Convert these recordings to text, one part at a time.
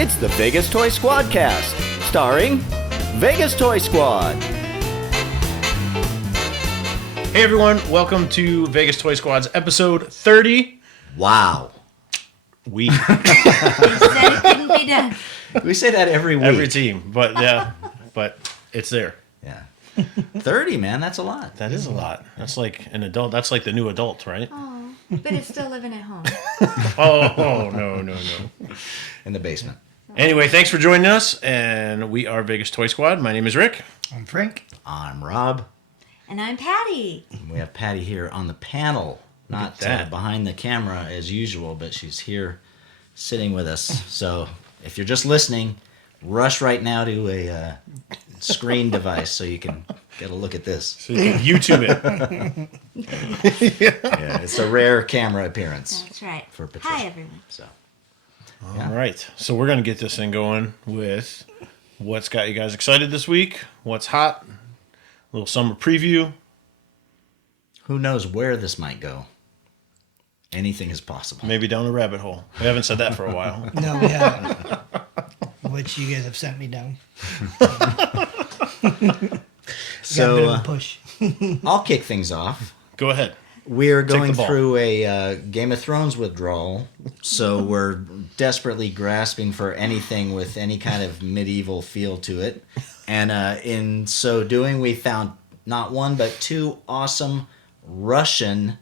It's the Vegas Toy SquadCast, starring Vegas Toy Squad. Hey everyone, welcome to Vegas Toy Squad's episode 30. Wow. We said it couldn't be done. We say that every week. every team, but yeah, but it's there. Yeah. 30, man, that's a lot. That is a lot. That's like an adult. That's like the new adult, right? Oh, but it's still living at home. Oh, no. In the basement. Anyway, thanks for joining us, and we are Vegas Toy Squad. My name is Rick. I'm Frank. I'm Rob. And I'm Patti. We have Patti here on the panel. Not behind the camera as usual, but she's here sitting with us. So if you're just listening, rush right now to a screen device so you can get a look at this. So you can YouTube it. Yeah, it's a rare camera appearance. That's right. For Patricia. Hi, everyone. So, All right, so we're gonna get this thing going with what's got you guys excited this week. What's hot? A little summer preview. who knows where this might go? Anything is possible. Maybe down a rabbit hole. We haven't said that for a while. No, we haven't. Which you guys have sent me down. So Got a bit of a push. I'll kick things off. Go ahead. We're Take going the ball. through a Game of Thrones withdrawal, so we're desperately grasping for anything with any kind of medieval feel to it. And in so doing, we found not one but two awesome Russian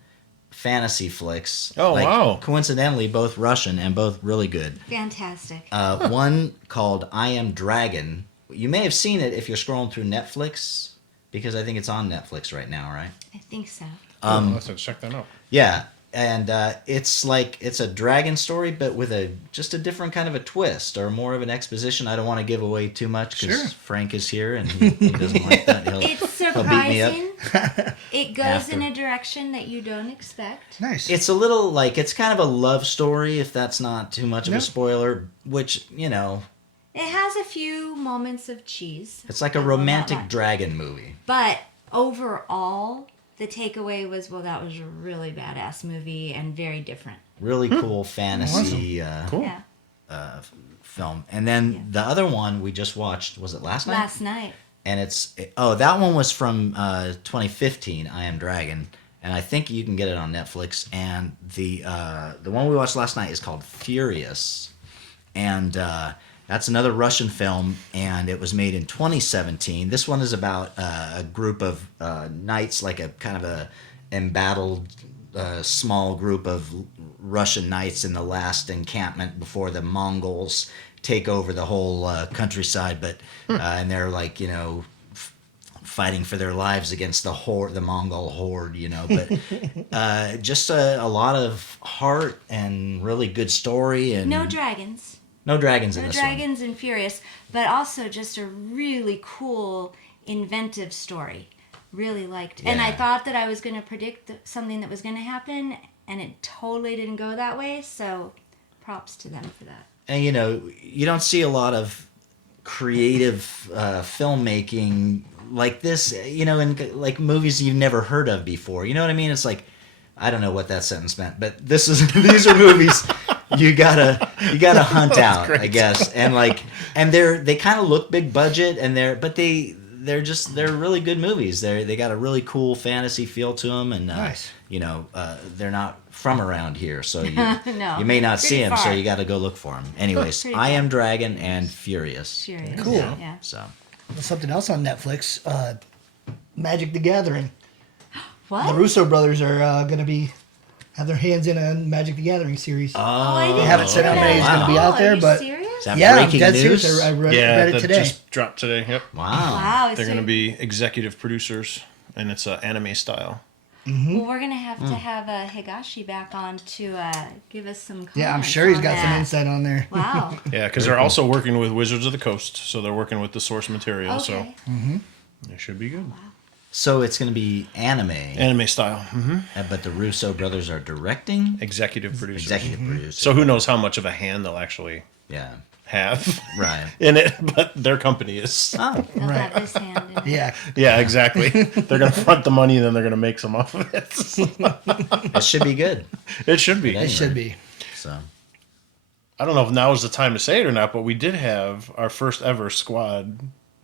fantasy flicks. Oh, wow. Coincidentally, both Russian and both really good. Fantastic. One called I Am Dragon. You may have seen it if you're scrolling through Netflix, because I think it's on Netflix right now, right? I think so. Let's check that out. Yeah, and it's a dragon story, but with just a different kind of a twist, or more of an exposition. I don't want to give away too much because Sure. Frank is here and he doesn't like that. It's he'll beat me up. surprising. It goes After. in a direction that you don't expect. Nice. It's a little like it's kind of a love story, if that's not too much of No. a spoiler. Which It has a few moments of cheese. it's like a I will not romantic lie. dragon movie. But overall, the takeaway was, well, that was a really badass movie and very different. Really cool fantasy Cool. Yeah. film. And then the other one we just watched, was it last night? Last night. And that one was from 2015, I Am Dragon, and I think you can get it on Netflix. And the one we watched last night is called Furious, and that's another Russian film, and it was made in 2017. This one is about a group of knights, like a kind of a embattled small group of Russian knights in the last encampment before the Mongols take over the whole countryside, but and they're like fighting for their lives against the Mongol horde, but just a lot of heart and really good story, and No dragons. no dragons in No this dragons and Furious, but also just a really cool, inventive story. Really liked. And I Yeah. thought that I was going to predict something that was going to happen, and it totally didn't go that way, so props to them for that. And you don't see a lot of creative filmmaking like this, in like movies you've never heard of before. You know what I mean? It's like, I don't know what that sentence meant, but these are movies you gotta hunt out, I guess. And they kind of look big budget, and they're really good movies. They got a really cool fantasy feel to them, and Nice. they're not from around here, so you No, you may not see pretty them, so far. you got to go look for them. Anyways, Pretty I far. Am Dragon and Furious. Furious. Cool. Yeah. So Something else on Netflix. Magic the Gathering. The What? Russo brothers are going to have their hands in a Magic the Gathering series. I didn't haven't said know how many is that. gonna be out Oh, there, are you but- serious? is that yeah, I'm breaking dead news? serious. I read Yeah, it that today. just dropped today. Yep. Wow. Wow. They're so- going to be executive producers, and it's anime style. Well, we're going to have to have Higashi back on to give us some comments Yeah, I'm sure he's on got some that. insight on there. Wow. Yeah, because they're also working with Wizards of the Coast, so they're working with the source material, Okay. so it should be good. So it's going to be anime, Anime style. but the Russo brothers are directing, Executive producers. executive producers. So who knows how much of a hand they'll actually Yeah, have right. in it, but their company is. Oh, They'll Right. have his hand in it. Yeah. Yeah, exactly. They're going to front the money and then they're going to make some off of it. it should be good. It should be. It should be. So I don't know if now is the time to say it or not, but we did have our first ever squad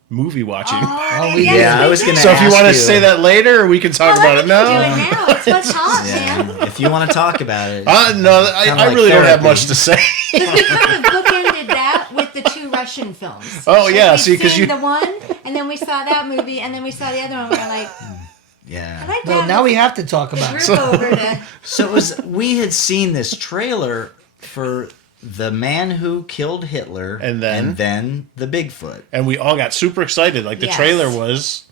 movie watching. I was going to So if you want to say that later, we can talk about it now. Do it now. It's what's hot, man. If you want to talk about it. No, I really don't have much to say. Because we kind of bookended that with the 2 Russian films. Oh, yeah. We'd See, because seen the one, and then we saw that movie, and then we saw the other one. We're like, Yeah. I like Well, that. now we have to talk about it. Group over to. So we had seen this trailer for The Man Who Killed Hitler And then the Bigfoot. And we all got super excited. Like, the Yes. trailer was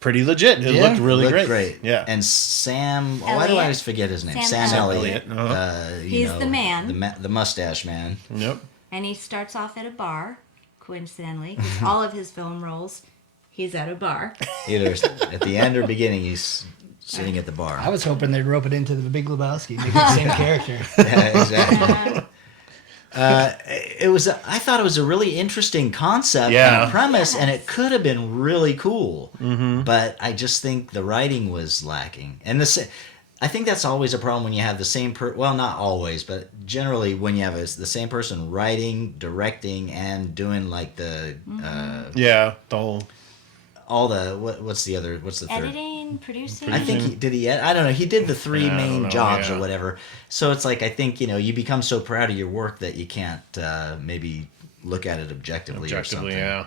pretty legit. It Yeah. looked really Looked great. Yeah. And Sam, why do I Elliott. always forget his name? Sam Sam Elliott. Elliott. Uh-huh. He's the man. The mustache man. Yep. And he starts off at a bar, coincidentally, 'cause all of his film roles, he's at a bar. Either at the end or beginning, he's sitting at the bar. I was hoping they'd rope it into the Big Lebowski, make it the same character. Yeah, exactly. I thought it was a really interesting concept and premise, and it could have been really cool. Mm-hmm. But I just think the writing was lacking. And I think that's always a problem when you have the same well, not always, but generally when you have the same person writing, directing, and doing like the Yeah. The whole... all the what's the third? Editing, producing. I think I don't know. He did the 3 I don't main know, jobs yeah. or whatever. So it's like, I think, you become so proud of your work that you can't maybe look at it objectively or something. yeah.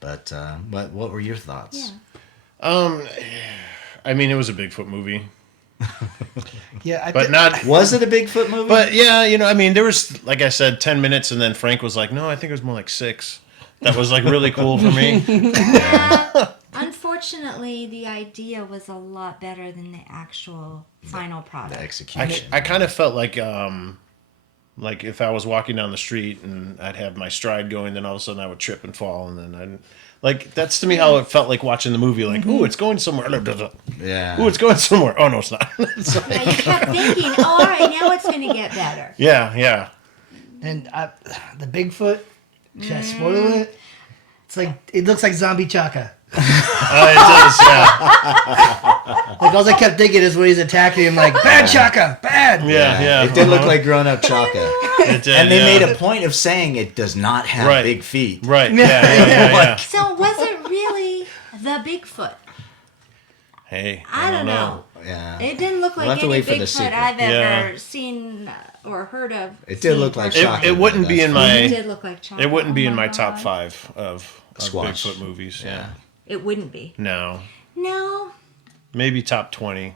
But what were your thoughts? Yeah. I mean, it was a Bigfoot movie. Yeah, But not... Was it a Bigfoot movie? But yeah, I mean, there was, like I said, 10 minutes, and then Frank was like, no, I think it was more like 6. That was like really cool for me. Unfortunately, the idea was a lot better than the actual final product. the execution. I kind of felt like if I was walking down the street and I'd have my stride going, then all of a sudden I would trip and fall, and then that's to me how it felt like watching the movie. Like, ooh, it's going somewhere. Yeah. Ooh, it's going somewhere. Oh no, it's not. It's like- Yeah, you kept thinking, oh, all right, now it's going to get better. yeah. And the Bigfoot, should I spoil it? It's like, it looks like zombie Chaka. It does. Yeah. Like, all I kept thinking is when he's attacking him, like, bad Chaka, bad. Yeah. It did look like grown-up Chaka. It did, And they yeah. made a point of saying it does not have big feet. Right. Yeah. So was it really the Bigfoot? Hey, I don't know. Yeah. It didn't look We'll like have to any wait for the Bigfoot sequel. I've ever Yeah. seen or heard of. It did look like personally. Chaka. It wouldn't be in That's my. It did look like Chaka. It wouldn't be Oh in my God. top 5 of Squatch. Bigfoot movies. Yeah. It wouldn't be. No. No. Maybe top 20.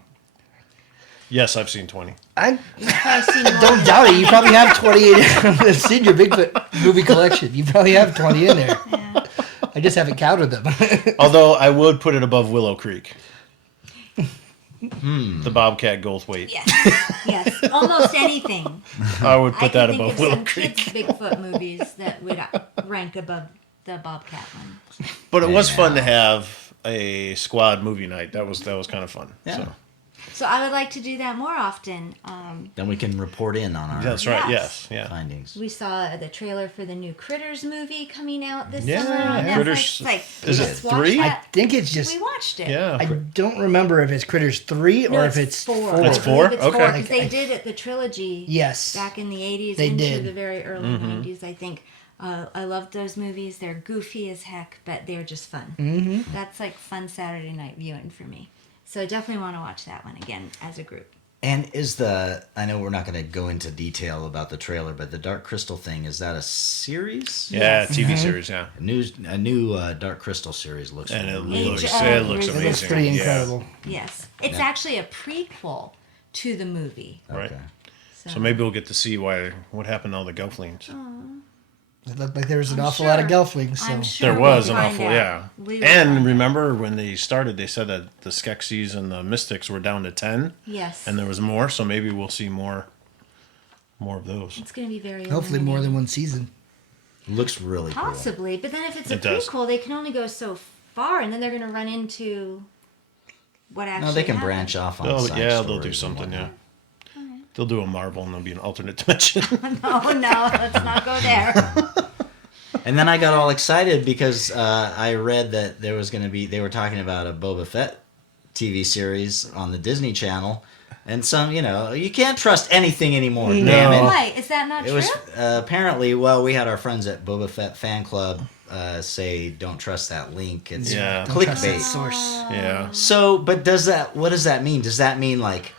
Yes, I've seen 20. I I've seen more don't than doubt it. You probably have 20 I've seen your Bigfoot movie collection. You probably have 20 in there. Yeah. I just haven't counted them. Although I would put it above Willow Creek. The Bobcat Goldthwait. Yes. Almost anything. I would I put can that think above of Willow some Creek. kids' Bigfoot movies that would rank above the Bobcat one. But it was fun to have a squad movie night. That was kind of fun. Yeah. So. So I would like to do that more often. Then we can report in on our That's right. Yes. Yes. Yeah. findings. We saw the trailer for the new Critters movie coming out this Yeah, summer on Netflix. Critters- Like, is we it just watched 3? I that. think it's just. We watched it. Yeah. I don't remember if it's Critters 3 No, or if it's 4. It's I 4? believe it's Okay. 4 because they did it the trilogy. Yes. Back in the 80s They into did. the very early 90s, I think. I love those movies. They're goofy as heck, but they're just fun. Mm-hmm. That's like fun Saturday night viewing for me. So I definitely want to watch that one again as a group. And I know we're not going to go into detail about the trailer, but the Dark Crystal thing, is that a series? Yeah. TV series. Yeah. A new Dark Crystal series looks And it really looks Age it of looks Resistance. amazing. It looks pretty Yeah. incredible. Yes. It's Yeah. actually a prequel to the movie. Right. Okay. So maybe we'll get to see what happened to all the Gelflings. It looked like there was an I'm awful lot of sure. gelflings. So. I'm sure There was we'll an find awful, out. yeah. We will And find remember when they started, they said that the Skeksis and the Mystics were down to 10, out. Yes. and there was more. So maybe we'll see more of those. It's going to be very Hopefully more than illuminating. one season. Looks really cool. Possibly, but then if it's a It does. prequel, they can only go so far, and then they're going to run into what actually No, they can happened. branch off on They'll side do stories and something. Yeah, whatnot. they'll do a Marvel, and there'll be an alternate dimension. Oh no, let's not go there. And then I got all excited because I read that they were talking about a Boba Fett TV series on the Disney Channel, And some, you can't trust anything anymore. No. Damn it. Why? Is that not It true? was apparently, well, we had our friends at Boba Fett fan club say, don't trust that link. It's Yeah. Don't trust that clickbait. source. Yeah. So, but what does that mean? Does that mean like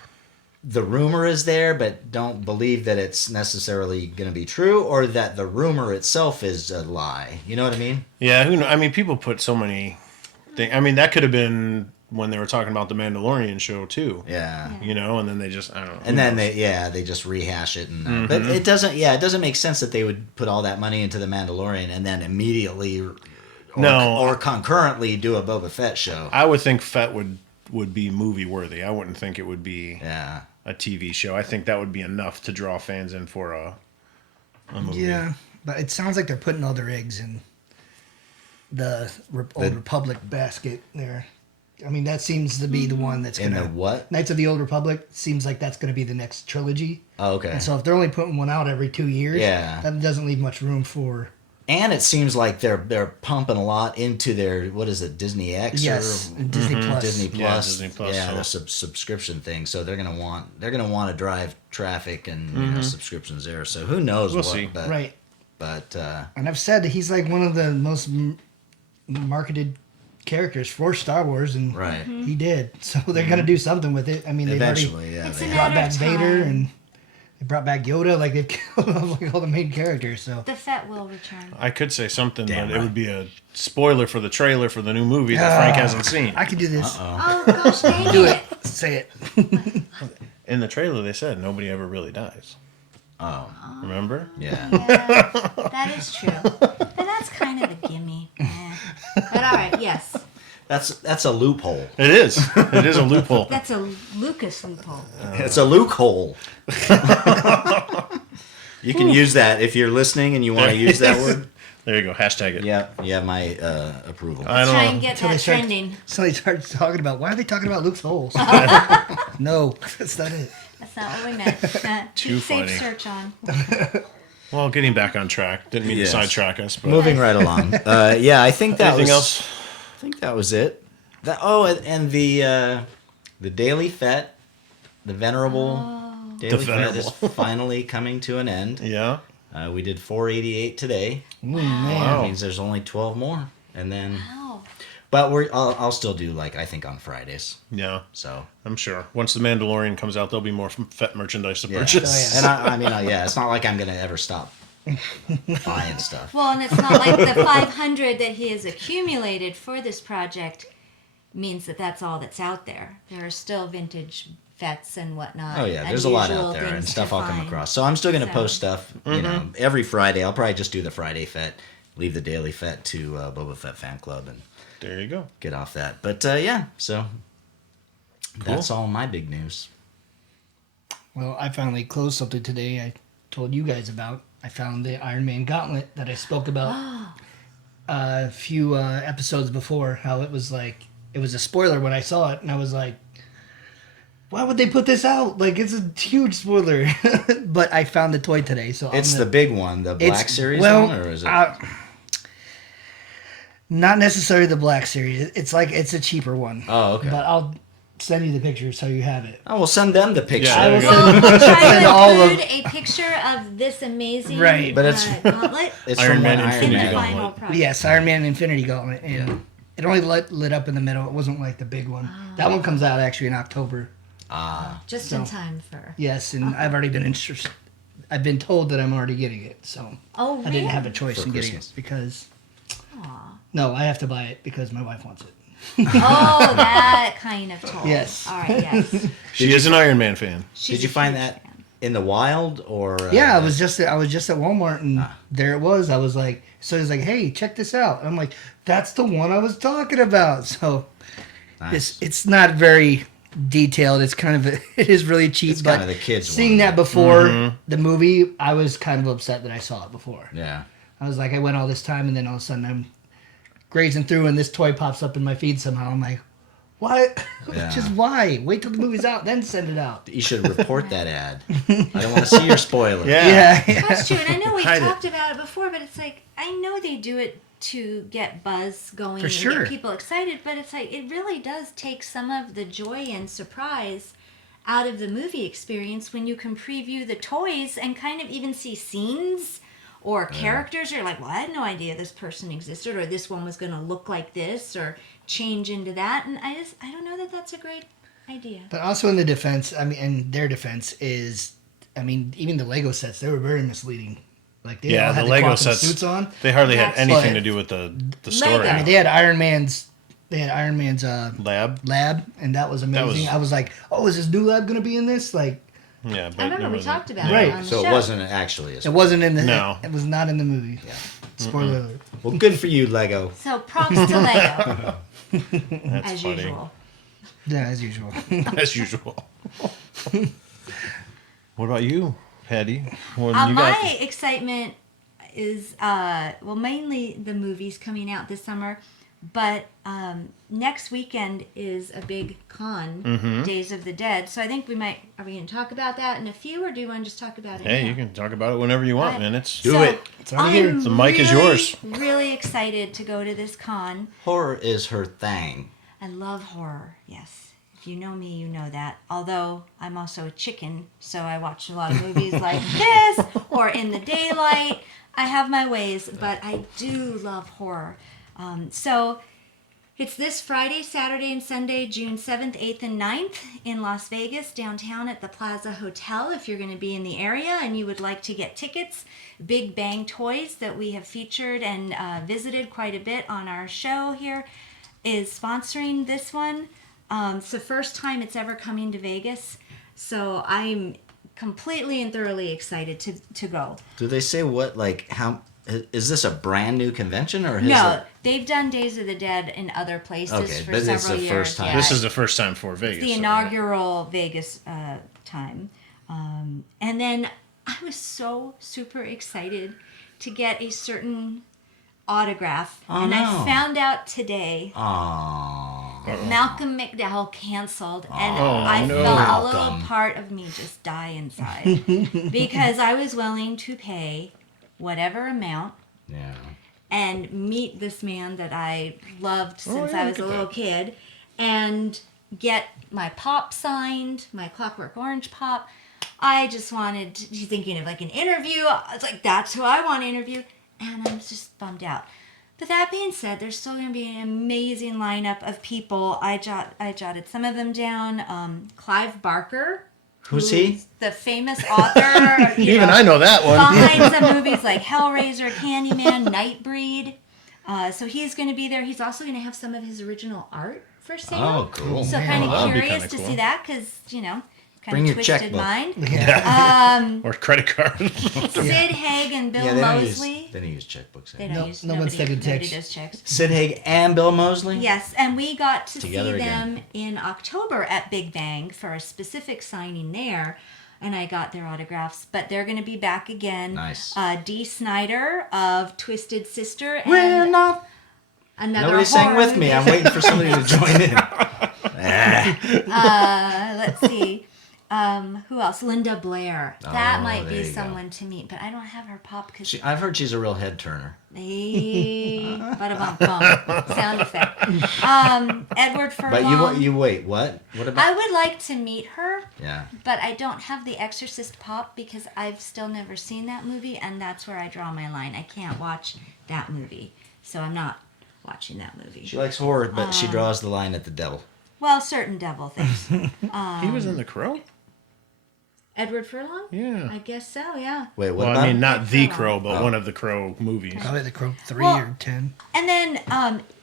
the rumor is there, but don't believe that it's necessarily going to be true, or that the rumor itself is a lie? You know what I mean? Yeah, who knows? I mean, people put so many things. I mean, that could have been when they were talking about the Mandalorian show too. Yeah. And then they just, I don't know. And then they just rehash it, and but it doesn't make sense that they would put all that money into the Mandalorian and then immediately, or concurrently do a Boba Fett show. I would think Fett would be movie worthy. I wouldn't think it would be a TV show. I think that would be enough to draw fans in for a movie. Yeah, but it sounds like they're putting all their eggs in the Old Republic basket there. I mean, that seems to be the one that's In going the to... what? Knights of the Old Republic seems like that's going to be the next trilogy. Oh, okay. And so if they're only putting one out every 2 years, Yeah. that doesn't leave much room for... And it seems like they're pumping a lot into their, what is it, Disney X Yes, or and Disney Plus. Disney Yeah, Plus, Disney Plus, yeah, so. the subscription thing. So they're gonna want to drive traffic and subscriptions there. So who knows? We'll see. But, Right. But And I've said that he's like one of the most marketed characters for Star Wars, and right. he did. So they're going to do something with it. I mean, they've already Eventually, yeah. It's they a have. brought matter back of Vader, time. and they brought back Yoda. Like, they've killed off like all the main characters. So The Fett will return. I could say something, Damn but right. it would be a spoiler for the trailer for the new movie that Frank hasn't seen. I could do this. Oh gosh, dang Do it! it. Say it. In the trailer, they said nobody ever really dies. Oh, Remember? yeah. Yeah, that is true. But that's kind of a gimme. But all right, yes, That's a loophole. It is. It is a loophole. that's a Lucas loophole. It's a Luc-hole. You can use that if you're listening and you want to use that word. There you go. Hashtag it. Yeah, you have my approval. I don't Try know. and get Until they that start, trending. so they start talking about, why are they talking about Luke's holes? No, that's not it. That's not what we meant. Too Safe funny. search on. Well, getting back on track. Didn't mean Yes. to sidetrack us, but Moving right along. Yeah, I think that anything was. else? I think that was it. And the Daily Fett, the Venerable Daily Fett is Venerable. finally coming to an end. Yeah. We did 488 today. Man. That means there's only 12 more, and then. Oh, But I'll still do I think on Fridays. Yeah. So. I'm sure. Once the Mandalorian comes out, there'll be more Fett merchandise to Yeah. purchase. Oh, yeah. And I mean, it's not like I'm gonna ever stop buying stuff. well, and it's not like the 500 that he has accumulated for this project means that that's all that's out there. There are still vintage Fets and whatnot. Oh yeah, there's a lot unusual out there and things stuff to I'll come find. across. So I'm still gonna So- post stuff. Every Friday. I'll probably just do the Friday Fett, leave the Daily Fett to Boba Fett fan club, and There you go. get off that. But yeah, so that's all my big news. Well, I finally closed something today I told you guys about. I found the Iron Man Gauntlet that I spoke about a few episodes before, how it was a spoiler when I saw it, and I was like, why would they put this out? Like, it's a huge spoiler. But I found the toy today, so It's the big one, the Black Series one, or is it? Not necessarily the Black Series. It's a cheaper one. Oh, okay. But I'll send you the picture so you have it. Oh, we'll send them the picture. Yeah, I will there you go. Well, try Send to all of- include a picture of this amazing Right. But it's- gauntlet It's Iron from Man when Infinity in the Man- Gauntlet. final project. Yes, Iron Man Infinity Gauntlet. And it only lit up in the middle. It wasn't like the big one. That one comes out actually in October. Just So- in time for. Yes, and I've already been interested. I've been told that I'm already getting it, so Oh, I really? didn't have a choice For in getting Christmas. it because Aw. no, I have to buy it because my wife wants it. Oh, that kind of toy. Yes. All right. Yes. She is an Iron Man fan. She's Did you a find huge that fan. in the wild or? Yeah, I was just at Walmart and there it was. I was like, so he's like, hey, check this out. And I'm like, that's the one I was talking about. So Nice. it's not very detailed. It's kind of it is really cheap. It's but kind of the kids' seeing one. that before the movie, I was kind of upset that I saw it before. Yeah. I was like, I went all this time, and then all of a sudden I'm grazing through, and this toy pops up in my feed somehow. I'm like, what? Yeah. Just why? Wait till the movie's out, then send it out. You should report that ad. I don't want to see your spoiler. Yeah. Yeah. That's true, and I know we Hide it. talked about it before, but it's like I know they do it to get buzz going For and sure. get people excited, but it's like it really does take some of the joy and surprise out of the movie experience when you can preview the toys and kind of even see scenes or characters. You're like, well, I had no idea this person existed, or this one was going to look like this, or change into that. And I don't know that that's a great idea. But also in the defense, I mean, and their defense is, I mean, even the Lego sets, they were very misleading. Like they all had the Lego quantum sets suits on. They hardly had That's anything what- to do with the story. I mean, they had Iron Man's Lab. and that was amazing. I was like, oh, is this new lab going to be in this? Like, Yeah, but I remember it we wasn't. talked about Right. it on the So show. it wasn't actually a it wasn't in the. No. It was not in the movie. Yeah. Spoiler alert. Well, good for you, Lego. So props to Lego, That's as funny. usual. Yeah, as usual. As usual. What about you, Patti? What you got? My excitement is mainly the movies coming out this summer, but next weekend is a big con, Days of the Dead. So I think are we going to talk about that in a few, or do you want to just talk about it Hey, now? you can talk about it whenever you want, Right. man. It's Do it. It's already here. The mic is yours. Really excited to go to this con. Horror is her thing. I love horror, yes. If you know me, you know that. Although I'm also a chicken, so I watch a lot of movies like this or In the Daylight. I have my ways, but I do love horror. So it's this Friday, Saturday, and Sunday, June 7th, 8th, and 9th in Las Vegas, downtown at the Plaza Hotel. If you're going to be in the area and you would like to get tickets, Big Bang Toys, that we have featured and visited quite a bit on our show here, is sponsoring this one. It's the first time it's ever coming to Vegas, so I'm completely and thoroughly excited to go. Do they say how is this a brand new convention or No, they've done Days of the Dead in other places Okay, for but it's several the years. first time. Yeah. This is the first time for Vegas. the so, inaugural Vegas time. And then I was so super excited to get a certain autograph. Oh, and no. I found out today Aww. that Malcolm McDowell canceled. And Oh, I no. felt a little Malcolm. part of me just die inside. Because I was willing to pay whatever amount Yeah. and meet this man that I loved since yeah, I was look a at little that. kid, and get my pop signed, my Clockwork Orange pop. I just wanted to be thinking of like an interview. I was like, that's who I want to interview. And I was just bummed out. But that being said, there's still going to be an amazing lineup of people. I jotted some of them down. Clive Barker. Who's he? who's The famous author. you Even know, I know that one. behind some movies like Hellraiser, Candyman, Nightbreed. So he's going to be there. He's also going to have some of his original art for sale. Oh, cool. So kind that'd of be curious kinda to cool. see that because, kind Bring of your twisted checkbook. mind. Or credit card. Sid Haig and Bill Yeah, they don't Mosley. use checkbooks. They anymore. don't No- use no one's taking nobody checks. does checks. Sid Haig and Bill Mosley? Yes, and we got to Together see again. them in October at Big Bang for a specific signing there, and I got their autographs. But they're going to be back again. Nice. Dee Snider of Twisted Sister and We're not. another Nobody sang horror with me. movie. I'm waiting for somebody to join in. Let's see. Who else? Linda Blair. That Oh, might there be you go. someone to meet, but I don't have her pop because I've heard she's a real head turner. bada bum bum sound effect. Edward Furlong. But you wait. What? What about? I would like to meet her, Yeah. but I don't have The Exorcist pop because I've still never seen that movie, and that's where I draw my line. I can't watch that movie, so I'm not watching that movie. She likes horror, but she draws the line at the devil. Well, certain devil things. He was in The Crow? Edward Furlong? Yeah. I guess so, yeah. Wait, what Well, about? I mean, not The Crow. Crow, but one of the Crow movies. Probably the Crow 3 Well- or 10. And then,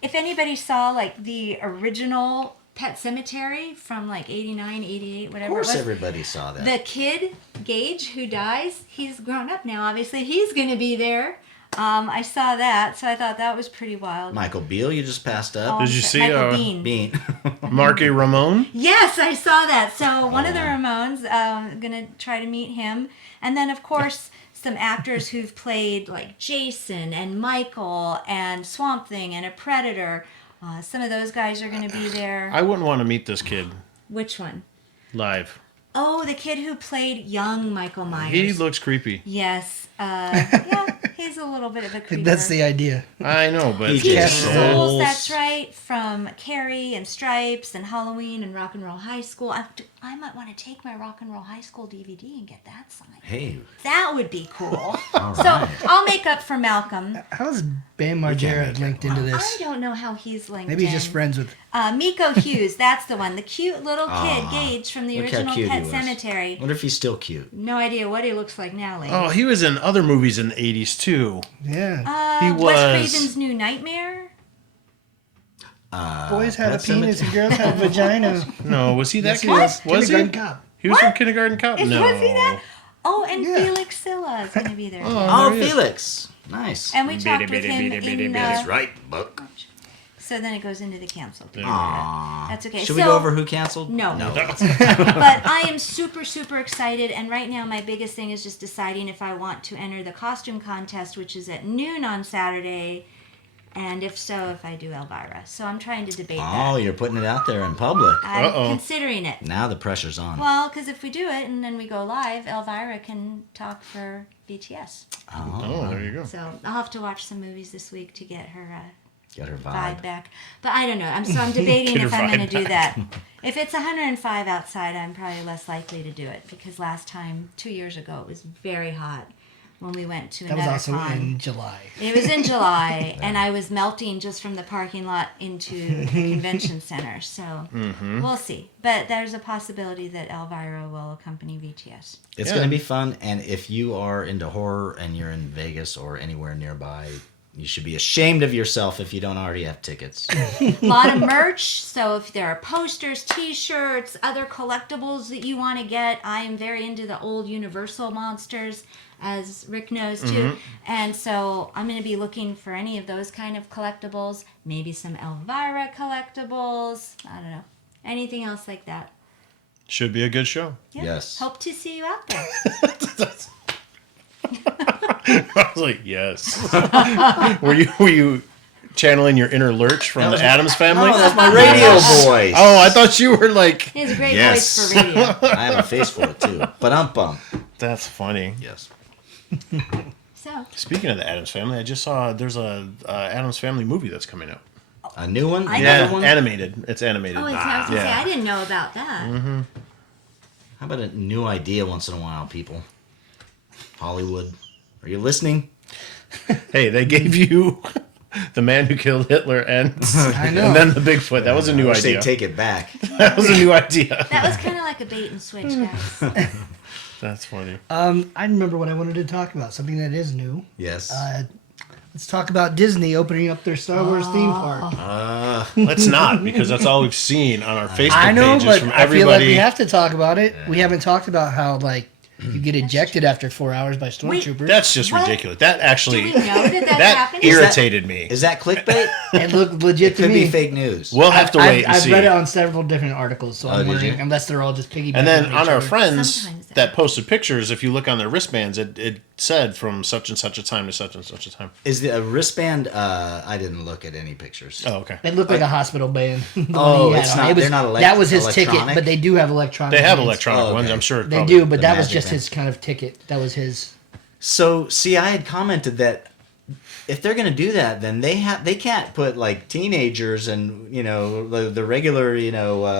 if anybody saw like the original Pet Cemetery from like 89, 88, Of whatever course, it was. everybody saw that. The kid, Gage, who dies, he's grown up now, obviously. He's going to be there. I saw that, so I thought that was pretty wild. Michael Beale, you just passed up. Did you see, Michael Biehn. Bean. Marky Ramone? Yes, I saw that. So one of the wow. Ramones, going to try to meet him. And then, of course, some actors who've played like Jason and Michael and Swamp Thing and a Predator. Some of those guys are going to be there. I wouldn't want to meet this kid Which one? live. Oh, the kid who played young Michael Myers. He looks creepy. Yes. Yeah, He's a little bit of a creeper. That's the idea. I know, but He Peaches Cast and souls. Souls, that's right, from Carrie and Stripes and Halloween and Rock and Roll High School. I might want to take my Rock and Roll High School DVD and get that signed. Hey. That would be cool. All So right. I'll make up for Malcolm. How's Bam Margera linked into I this? don't know how he's linked Maybe he's in. just friends with. Miko Hughes, that's the one. The cute little kid, Aw, Gage, from the look how original cute he Pet was. Cemetery. I wonder if he's still cute. No idea what he looks like now, lady. oh, he was in other movies in the 80s too. Yeah. he Wes was- Craven's New Nightmare? Boys have a Pet penis and Cemetery. girls have a vagina. No, was he that Yes, he kid? was. Was he? Kindergarten Cop. He was from Kindergarten Cop? Is No. was he that? Oh, and Yeah. Felix Silla is going to be there. Oh, there he is. Felix. Nice. And we talked with him in... That's right, Buck. So then it goes into the canceled. Aww. That's okay. Should we go over who canceled? No. No. But I am super, super excited. And right now, my biggest thing is just deciding if I want to enter the costume contest, which is at noon on Saturday. And if so, if I do Elvira. So I'm trying to debate Oh, that. you're putting it out there in public. I'm Uh-oh. considering it. Now the pressure's on. Well, because if we do it and then we go live, Elvira can talk for BTS. Oh, there you go. So I'll have to watch some movies this week to get her Get her vibe vibe. back. But I don't know. I'm debating Get her if I'm going vibe to do back. that. If it's 105 outside, I'm probably less likely to do it because last time, 2 years ago, it was very hot when we went to That was another also con. in July. It was in July, and I was melting just from the parking lot into the convention center. So we'll see. But there's a possibility that Elvira will accompany BTS. It's Yeah. going to be fun, and if you are into horror and you're in Vegas or anywhere nearby, you should be ashamed of yourself if you don't already have tickets. A lot of merch. So if there are posters, T-shirts, other collectibles that you want to get, I am very into the old Universal monsters, as Rick knows too. And so I'm going to be looking for any of those kind of collectibles. Maybe some Elvira collectibles. I don't know. Anything else like that. Should be a good show. Yeah. Yes. Hope to see you out there. I was like, yes. were you channeling your inner Lurch from the Addams Family? Oh, that's my radio voice. Oh, I thought you were like. He has a great Yes. voice for radio. I have a face for it, too. But I'm bummed. That's funny. Yes. So, Speaking of the Addams Family, I just saw there's a Addams Family movie that's coming out. A new one? I Another know. one? Animated. It's animated. I was going to say, Yeah. I didn't know about that. How about a new idea once in a while, people? Hollywood. Are you listening? Hey, they gave you The Man Who Killed Hitler and I know. and then the Bigfoot. That was a new I wish they'd idea. take it back. That was a new idea. That was kind of like a bait and switch, guys. That's funny. I remember what I wanted to talk about. Something that is new. Yes. Let's talk about Disney opening up their Star Wars theme park. Let's not, because that's all we've seen on our Facebook I know, pages but from I feel like everybody. we have to talk about it. We haven't talked about how you get ejected after 4 hours by stormtroopers. That's just What? ridiculous. That Do actually we know that that's that happening? irritated me. Is that clickbait? It looked legit It to could me. be fake news. We'll have to wait and I've see. read it on several different articles, so I'm did wondering, you? unless they're all just piggybacking. And then on on each our other. friends Sometimes that posted pictures, if you look on their wristbands, it said from such and such a time to such and such a time. Is the wristband? I didn't look at any pictures. Oh, okay. It looked like a hospital band. The Oh, one he had it's on. not- It was, they're not that was his ticket, electronic? but they do have electronic. They have bands. electronic Oh, okay. ones, I'm sure. They probably. do, but the that was magic just band. his kind of ticket. That was his. So, see, I had commented that if they're gonna do that, then they can't put like teenagers and the regular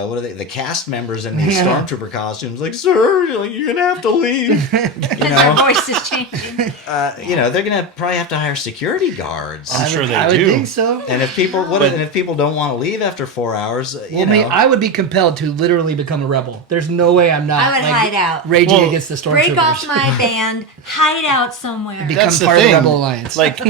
what are they, the cast members in these stormtrooper costumes. Like, sir, you're gonna have to leave. Because our voice is changing. They're gonna probably have to hire security guards. I'm sure they I would do. think so. And if people and if people don't want to leave after 4 hours, Well, I would be compelled to literally become a rebel. There's no way I'm not. I would hide out. Raging Well, against the stormtroopers. Break off my band, hide out somewhere. Become That's the part of the thing. Rebel Alliance. Like,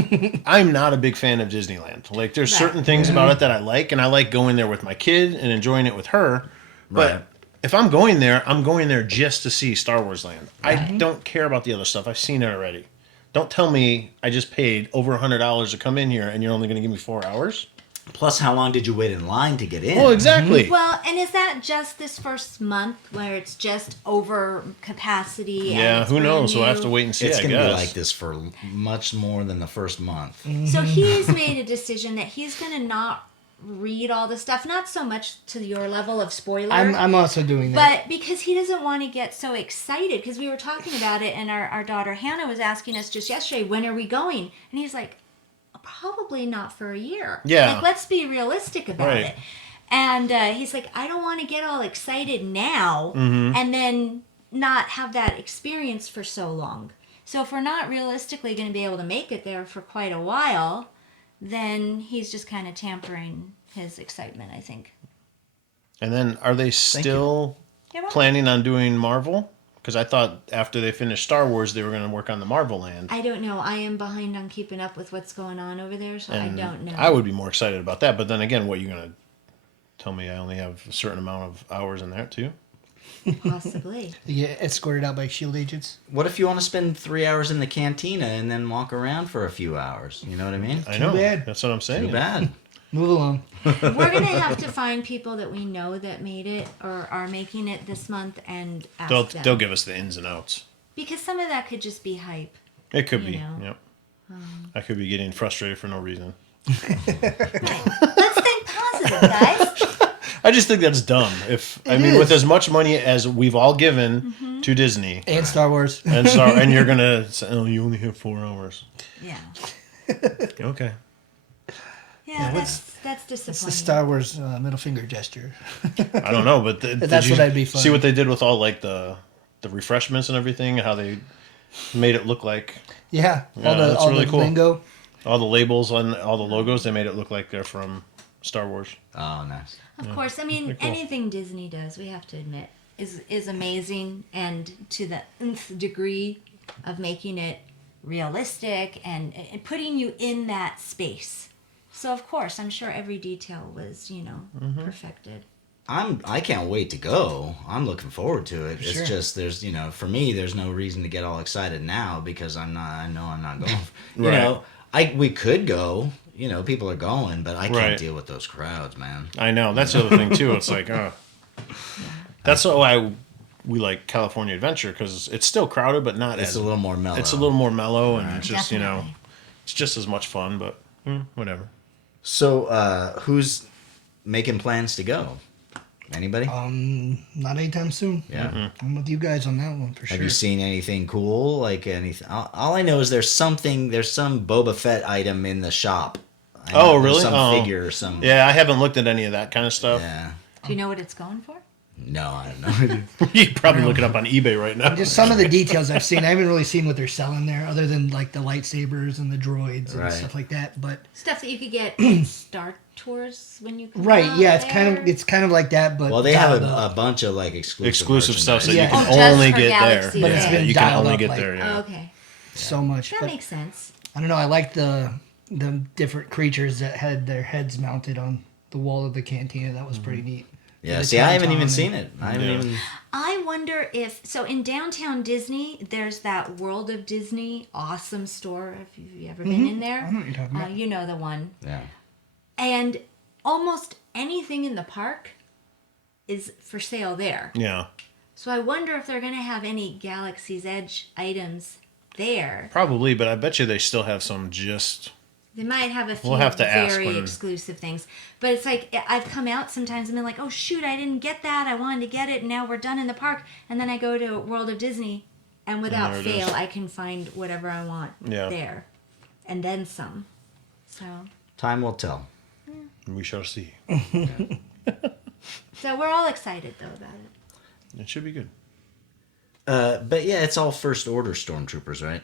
I'm not a big fan of Disneyland. Like, there's certain things about it that I like, and I like going there with my kid and enjoying it with her. But Right. if I'm going there just to see Star Wars Land. I don't care about the other stuff. I've seen it already. Don't tell me I just paid over $100 to come in here and you're only going to give me 4 hours. Plus, how long did you wait in line to get in? Well, exactly. Well, and is that just this first month where it's just over capacity? Yeah, and it's who brand knows? We'll have new? to wait and see, It's I going to be guess. like this for much more than the first month. So he's made a decision that he's going to not read all the stuff. Not so much to your level of spoiler. I'm also doing that. But because he doesn't want to get so excited, because we were talking about it, and our daughter Hannah was asking us just yesterday, when are we going? And he's like, probably not for a year. Yeah. Like, let's be realistic about Right. it. And he's like, I don't want to get all excited now and then not have that experience for so long. So if we're not realistically going to be able to make it there for quite a while, then he's just kind of tampering his excitement, I think. And then are they still You're welcome. planning on doing Marvel? Because I thought after they finished Star Wars, they were going to work on the Marvel land. I don't know. I am behind on keeping up with what's going on over there, so And I don't know. I would be more excited about that. But then again, what, you going to tell me I only have a certain amount of hours in there too? Possibly. You get escorted out by SHIELD agents. What if you want to spend 3 hours in the cantina and then walk around for a few hours? You know what I mean? I know. bad. That's what I'm saying. Too bad. Move along. We're going to have to find people that we know that made it or are making it this month and ask them. They'll give us the ins and outs. Because some of that could just be hype. It could You be. know. Yep. I could be getting frustrated for no reason. Let's think positive, guys. I just think that's dumb. With as much money as we've all given to Disney And Star Wars. and you're gonna say, oh, you only have 4 hours. Yeah. Okay. Yeah, that's It's disappointing. the Star Wars middle finger gesture. I don't know, but That's did you what I'd be fine. see what they did with all like the refreshments and everything? How they made it look like Yeah. Yeah, that's really the cool. lingo. all the labels on all the logos. They made it look like they're from Star Wars. Oh, nice. Of course, I mean, Pretty cool. anything Disney does, we have to admit, is amazing, and to the nth degree of making it realistic and putting you in that space. So, of course, I'm sure every detail was, perfected. I can't wait to go. I'm looking forward to it. Sure. It's just there's for me there's no reason to get all excited now because I know I'm not going. Right. We could go. People are going, but I can't Right. deal with those crowds, man. I know that's the other thing too. It's like, that's why we like California Adventure, because it's still crowded, but not It's as a little more mellow. It's a little more mellow, and it's just Definitely. it's just as much fun. But whatever. So, who's making plans to go? Anybody? Not anytime soon. Yeah. I'm with you guys on that one for sure. Have you seen anything cool? Like anything? All I know is there's some Boba Fett item in the shop. I Oh, know there's really? Some Oh. figure or some. Yeah, I haven't looked at any of that kind of stuff. Yeah. Do you know what it's going for? No, I don't know. You probably look it up on eBay right now. Just some of the details I've seen. I haven't really seen what they're selling there, other than like the lightsabers and the droids and Right. stuff like that. But Stuff that you could get at Star Tours when you come right, out yeah, it's there. kind of like that. But Well, they have dialed a up. bunch of like Exclusive stuff that Yeah. you can Oh, just only for get Galaxy there. But it's Yeah, been you can dialed only up, get like- there. Yeah. Oh, okay. so much. That But makes sense. I don't know. I like the different creatures that had their heads mounted on the wall of the cantina. That was pretty neat. Yeah. The See, I haven't even tauntaun seen and- it. I haven't Yeah. even. I wonder if so in downtown Disney, there's that World of Disney awesome store. If you've ever been in there, I know what you're talking about. you know the one. Yeah. And almost anything in the park is for sale there. Yeah. So I wonder if they're going to have any Galaxy's Edge items there. Probably, but I bet you they still have some just. They might have a few We'll have to ask very when- exclusive things. But it's like, I've come out sometimes and been like, oh shoot, I didn't get that. I wanted to get it, and now we're done in the park. And then I go to World of Disney, and without there it fail, is. I can find whatever I want Yeah. there. And then some. So Time will tell. We shall see. so we're all excited, though, about it. It should be good. But yeah, it's all First Order stormtroopers, right?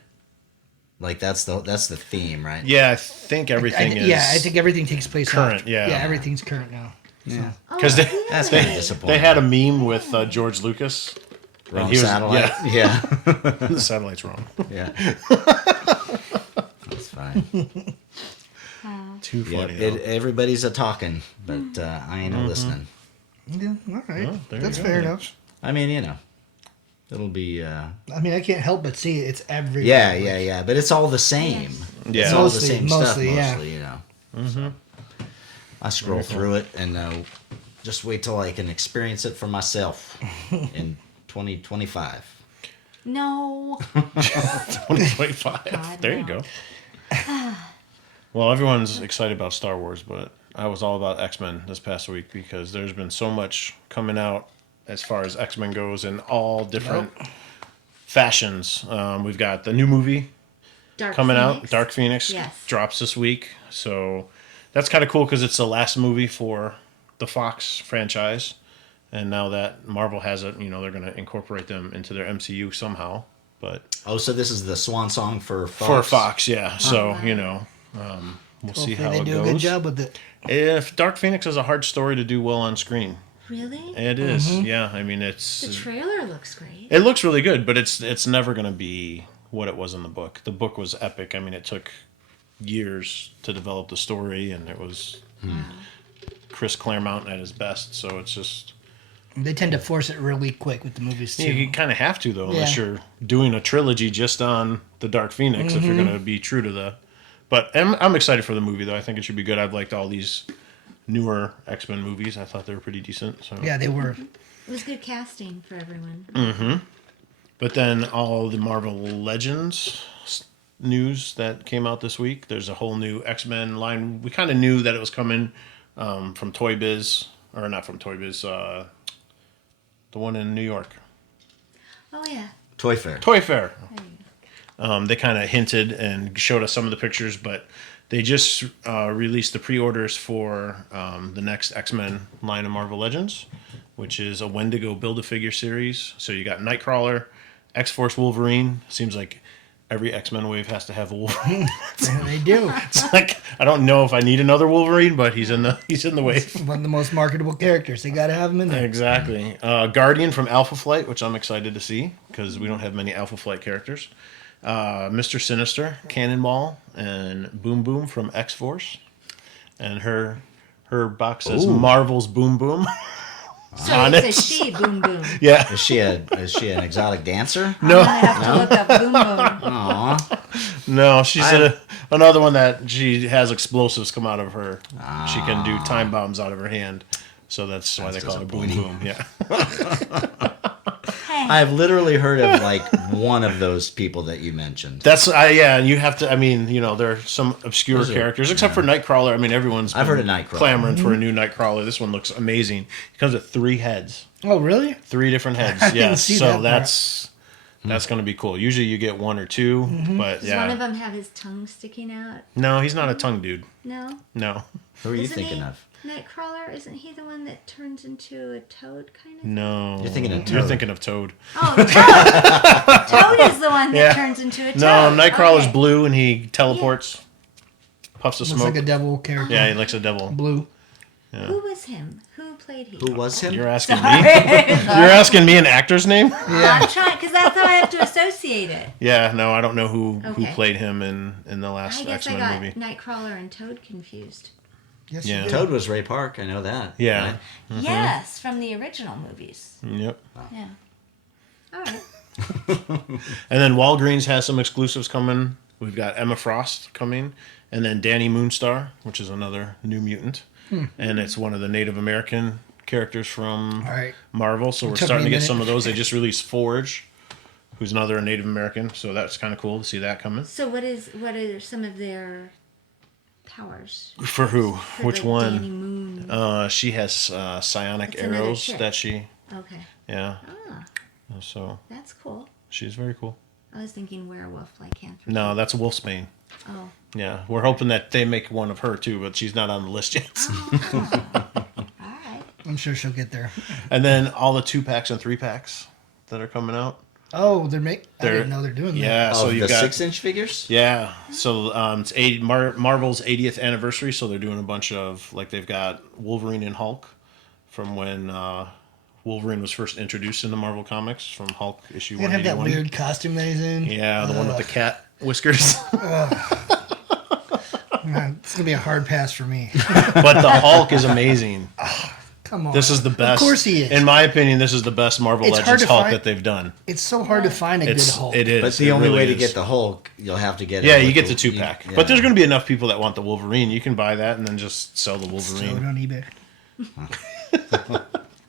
Like that's the theme, right? Yeah, I think everything is. Yeah, I think everything takes place current, after. yeah. Yeah, everything's current now. Yeah. because That's they, kind of disappointing. they had a meme with George Lucas. and wrong he was- satellite. Yeah. The satellite's wrong. Yeah. That's fine. Too Yeah, funny. though. everybody's a talking, but I ain't a listening. Yeah, all right. Well, there That's you go. fair enough. I mean, it'll be. I mean, I can't help but see it. It's everywhere. Yeah. But it's all the same. Yeah. It's all the Mostly- same stuff, mostly, yeah. mostly, So I scroll through it and just wait till I can experience it for myself in 2025. No. 2025. God, there you no. go. Well, everyone's excited about Star Wars, but I was all about X-Men this past week because there's been so much coming out as far as X-Men goes in all different fashions. We've got the new movie coming out. Dark Phoenix drops this week. So that's kind of cool because it's the last movie for the Fox franchise. And now that Marvel has it, you know, they're going to incorporate them into their MCU somehow. But so this is the swan song for Fox? For Fox, yeah. So, you know, we'll see how it goes. They do a good job with it. If Dark Phoenix is a hard story to do well on screen. Really? It is, yeah. I mean, it's... The trailer looks great. It looks really good, but it's never going to be what it was in the book. The book was epic. I mean, it took years to develop the story, and it was Chris Claremont at his best, so it's just... They tend to force it really quick with the movies, too. Yeah, you kind of have to, though, unless you're doing a trilogy just on the Dark Phoenix, if you're going to be true to the... But I'm excited for the movie, though. I think it should be good. I've liked all these newer X-Men movies. I thought they were pretty decent. So. Yeah, they were. It was good casting for everyone. Mm-hmm. But then all the Marvel Legends news that came out this week. There's a whole new X-Men line. We kind of knew that it was coming from Toy Biz. Or not from Toy Biz. The one in New York. Oh, yeah. Toy Fair. Toy Fair. They kind of hinted and showed us some of the pictures, but they just released the pre-orders for the next X-Men line of Marvel Legends, which is a Wendigo Build-A-Figure series. So you got Nightcrawler, X-Force Wolverine. Seems like every X-Men wave has to have a Wolverine. Yeah, they do. It's like, I don't know if I need another Wolverine, but he's in the wave. One of the most marketable characters. They got to have him in there. Exactly. Guardian from Alpha Flight, which I'm excited to see because we don't have many Alpha Flight characters. Mr. Sinister, Cannonball, and Boom Boom from X-Force. And her box says Marvel's Boom Boom. So it's a she, Boom Boom. Yeah. Is she an exotic dancer? No. I have to look up Boom Boom. Aw. No, she's another one that she has explosives come out of her. She can do time bombs out of her hand. So that's why they call her Boom Boom. Yeah. I've literally heard of like one of those people that you mentioned. That's yeah, and you have to. I mean, you know, there are some obscure characters, except for Nightcrawler. I mean, everyone's I've heard of Nightcrawler. clamoring for a new Nightcrawler. This one looks amazing. It comes with 3 heads, Oh, really? 3 different heads. I didn't Yeah, see so that part. that's going to be cool. Usually you get 1 or 2, but Does yeah, one of them have his tongue sticking out? no, he's not a tongue dude. No. No, Who are you Isn't thinking he of? Nightcrawler? Isn't he the one that turns into a toad kind of? no. You're thinking of Toad. You're thinking of Toad. Oh, Toad! Toad is the one that turns into a toad. No, Nightcrawler's Okay. blue and he teleports, puffs of Looks smoke. like a devil character. Yeah, he likes a devil. Blue. Who was him? Who played him? Who was him? You're asking me. You're asking me an actor's name? I'm trying, because that's how I have to associate it. Yeah, no, I don't know who Okay. played him in the I last guess I X-Men got movie. Nightcrawler and Toad confused. Yes, Yeah. you did. Toad was Ray Park. I know that. Yeah. Right? Yes, from the original movies. Yep. Yeah. All right. And then Walgreens has some exclusives coming. We've got Emma Frost coming, and then Danny Moonstar, which is another New Mutant, and it's one of the Native American characters from All right. Marvel. So we're Took starting me to a get minute. some of those. They just released Forge, who's another Native American. So that's kind of cool to see that coming. So what are some of their powers? For who? For Which the one? Danny Moon. She has psionic It's another arrows chick. that she. Okay. Yeah. Ah, So that's cool. she's very cool. I was thinking werewolf like Anthony. No, that's Wolfsbane. Oh. Yeah, we're hoping that they make one of her too, but she's not on the list yet. Oh. All right. I'm sure she'll get there. And then all the 2-packs and 3-packs that are coming out. Oh, I didn't know they're doing that. Yeah, so Of you the got 6-inch figures? yeah. So it's Marvel's 80th anniversary, so they're doing a bunch of like they've got Wolverine and Hulk from when Wolverine was first introduced in the Marvel Comics from Hulk issue They have that 181. weird costume that he's in. Yeah, the one with the cat whiskers. It's gonna be a hard pass for me. But the Hulk is amazing. Come on. This is the best. Of course he is. In my opinion, this is the best Marvel It's hard Legends to Hulk find- that they've done. It's so hard to find a good Hulk. It is. But the It only really way to is. get the Hulk, you'll have to get it. Yeah, with you get the 2-pack. yeah. But there's going to be enough people that want the Wolverine. You can buy that and then just sell the Throw it Wolverine. on eBay.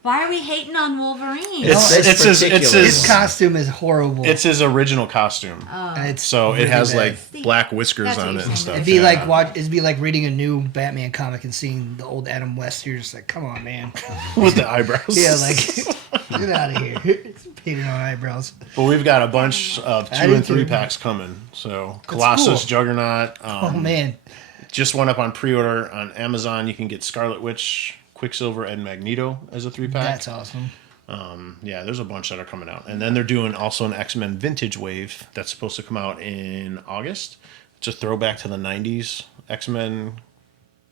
Why are we hating on Wolverine? It's his costume is horrible. It's his original costume. So it has like black whiskers That's on what it you're and saying. stuff. It'd be like reading a new Batman comic and seeing the old Adam West. You're just like, come on, man. With the eyebrows. Yeah, like get out of here. It's painted on eyebrows. But we've got a bunch of 2 and 3 packs coming. So Colossus, cool. Juggernaut. Oh man. Just went up on pre-order on Amazon. You can get Scarlet Witch, Quicksilver, and Magneto as a 3-pack. That's awesome. Yeah, there's a bunch that are coming out. And then they're doing also an X-Men Vintage Wave that's supposed to come out in August. It's a throwback to the 90s X-Men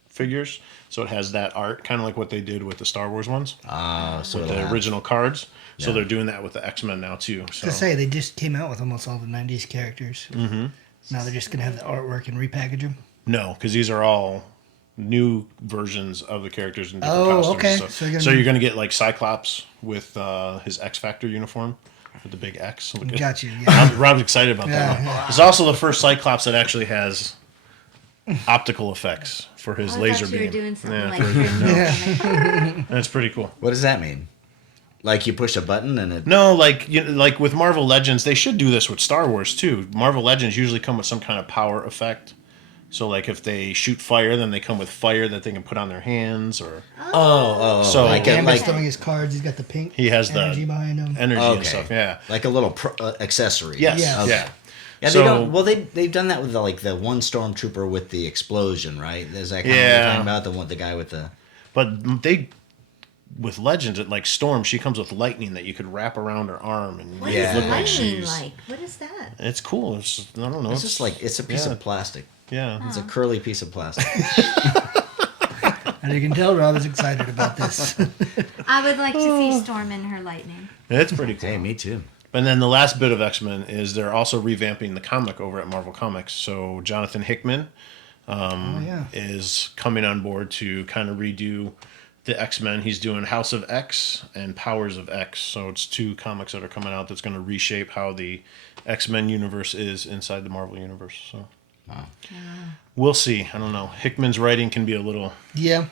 figures. So it has that art, kind of like what they did with the Star Wars ones. So with the original cards. So they're doing that with the X-Men now, too. So. To say, they just came out with almost all the 90s characters. Mm-hmm. Now they're just going to have the artwork and repackage them? No, because these are all new versions of the characters in different costumes. Okay. So you're going to get like Cyclops with his X Factor uniform with the big X. Got you. Yeah. Rob's excited about that one. Yeah. It's also the first Cyclops that actually has optical effects for his laser beam. You were doing something That's pretty cool. What does that mean? Like you push a button and it... No, like like with Marvel Legends, they should do this with Star Wars too. Marvel Legends usually come with some kind of power effect. So, like, if they shoot fire, then they come with fire that they can put on their hands, or... So, like throwing his cards, he's got the pink he has energy the behind him. energy and stuff, yeah. Like a little accessory. Yes, Yeah. yeah. Yeah, So- they've done that with the one stormtrooper with the explosion, right? Is that kind of what Yeah. you're talking about? The guy with the... But they... With Legends, like Storm, she comes with lightning that you could wrap around her arm and What Yeah. is look like lightning she's... like? What is that? It's cool. It's just, I don't know. It's just like, it's a piece Yeah. of plastic. Yeah. It's a curly piece of plastic. And you can tell Rob is excited about this. I would like to see Storm in her lightning. It's pretty cool. Hey, me too. And then the last bit of X-Men is they're also revamping the comic over at Marvel Comics. So Jonathan Hickman is coming on board to kind of redo the X-Men. He's doing House of X and Powers of X. So it's 2 comics that are coming out that's going to reshape how the X-Men universe is inside the Marvel universe. So we'll see. I don't know. Hickman's writing can be a little Yeah.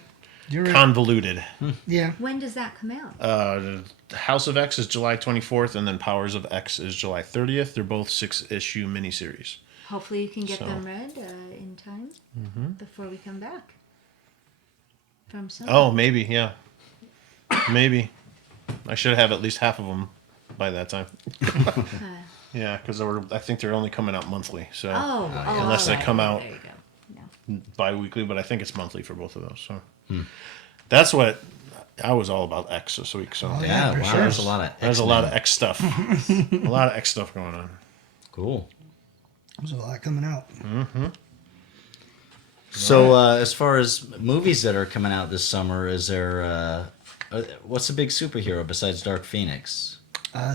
You're right. convoluted. Yeah. When does that come out? House of X is July 24th, and then Powers of X is July 30th. They're both 6-issue miniseries. Hopefully you can get them read in time before we come back. From summer. Oh, maybe, yeah. Maybe. I should have at least half of them by that time. Yeah, because I think they're only coming out monthly. So unless they come out There you go. bi-weekly, but I think it's monthly for both of those. So that's what I was all about X this week. So Yeah, for wow, sure. there's a lot of there's a lot of X-Men. X stuff. A lot of X stuff going on. Cool. There's a lot coming out. So, as far as movies that are coming out this summer, is there... what's the big superhero besides Dark Phoenix?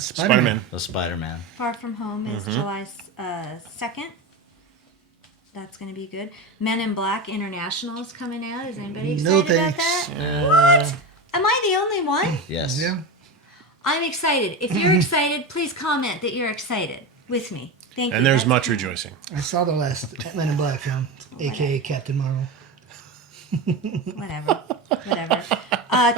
Spider-Man. The Spider-Man. Far From Home is July 2nd. That's going to be good. Men in Black International is coming out. Is anybody excited No about thanks. that? What? Am I the only one? Yes. Yeah. I'm excited. If you're excited, please comment that you're excited with me. Thank you. And there's That's much cool. rejoicing. I saw the last Men in Black film, a.k.a. Captain Marvel. Whatever.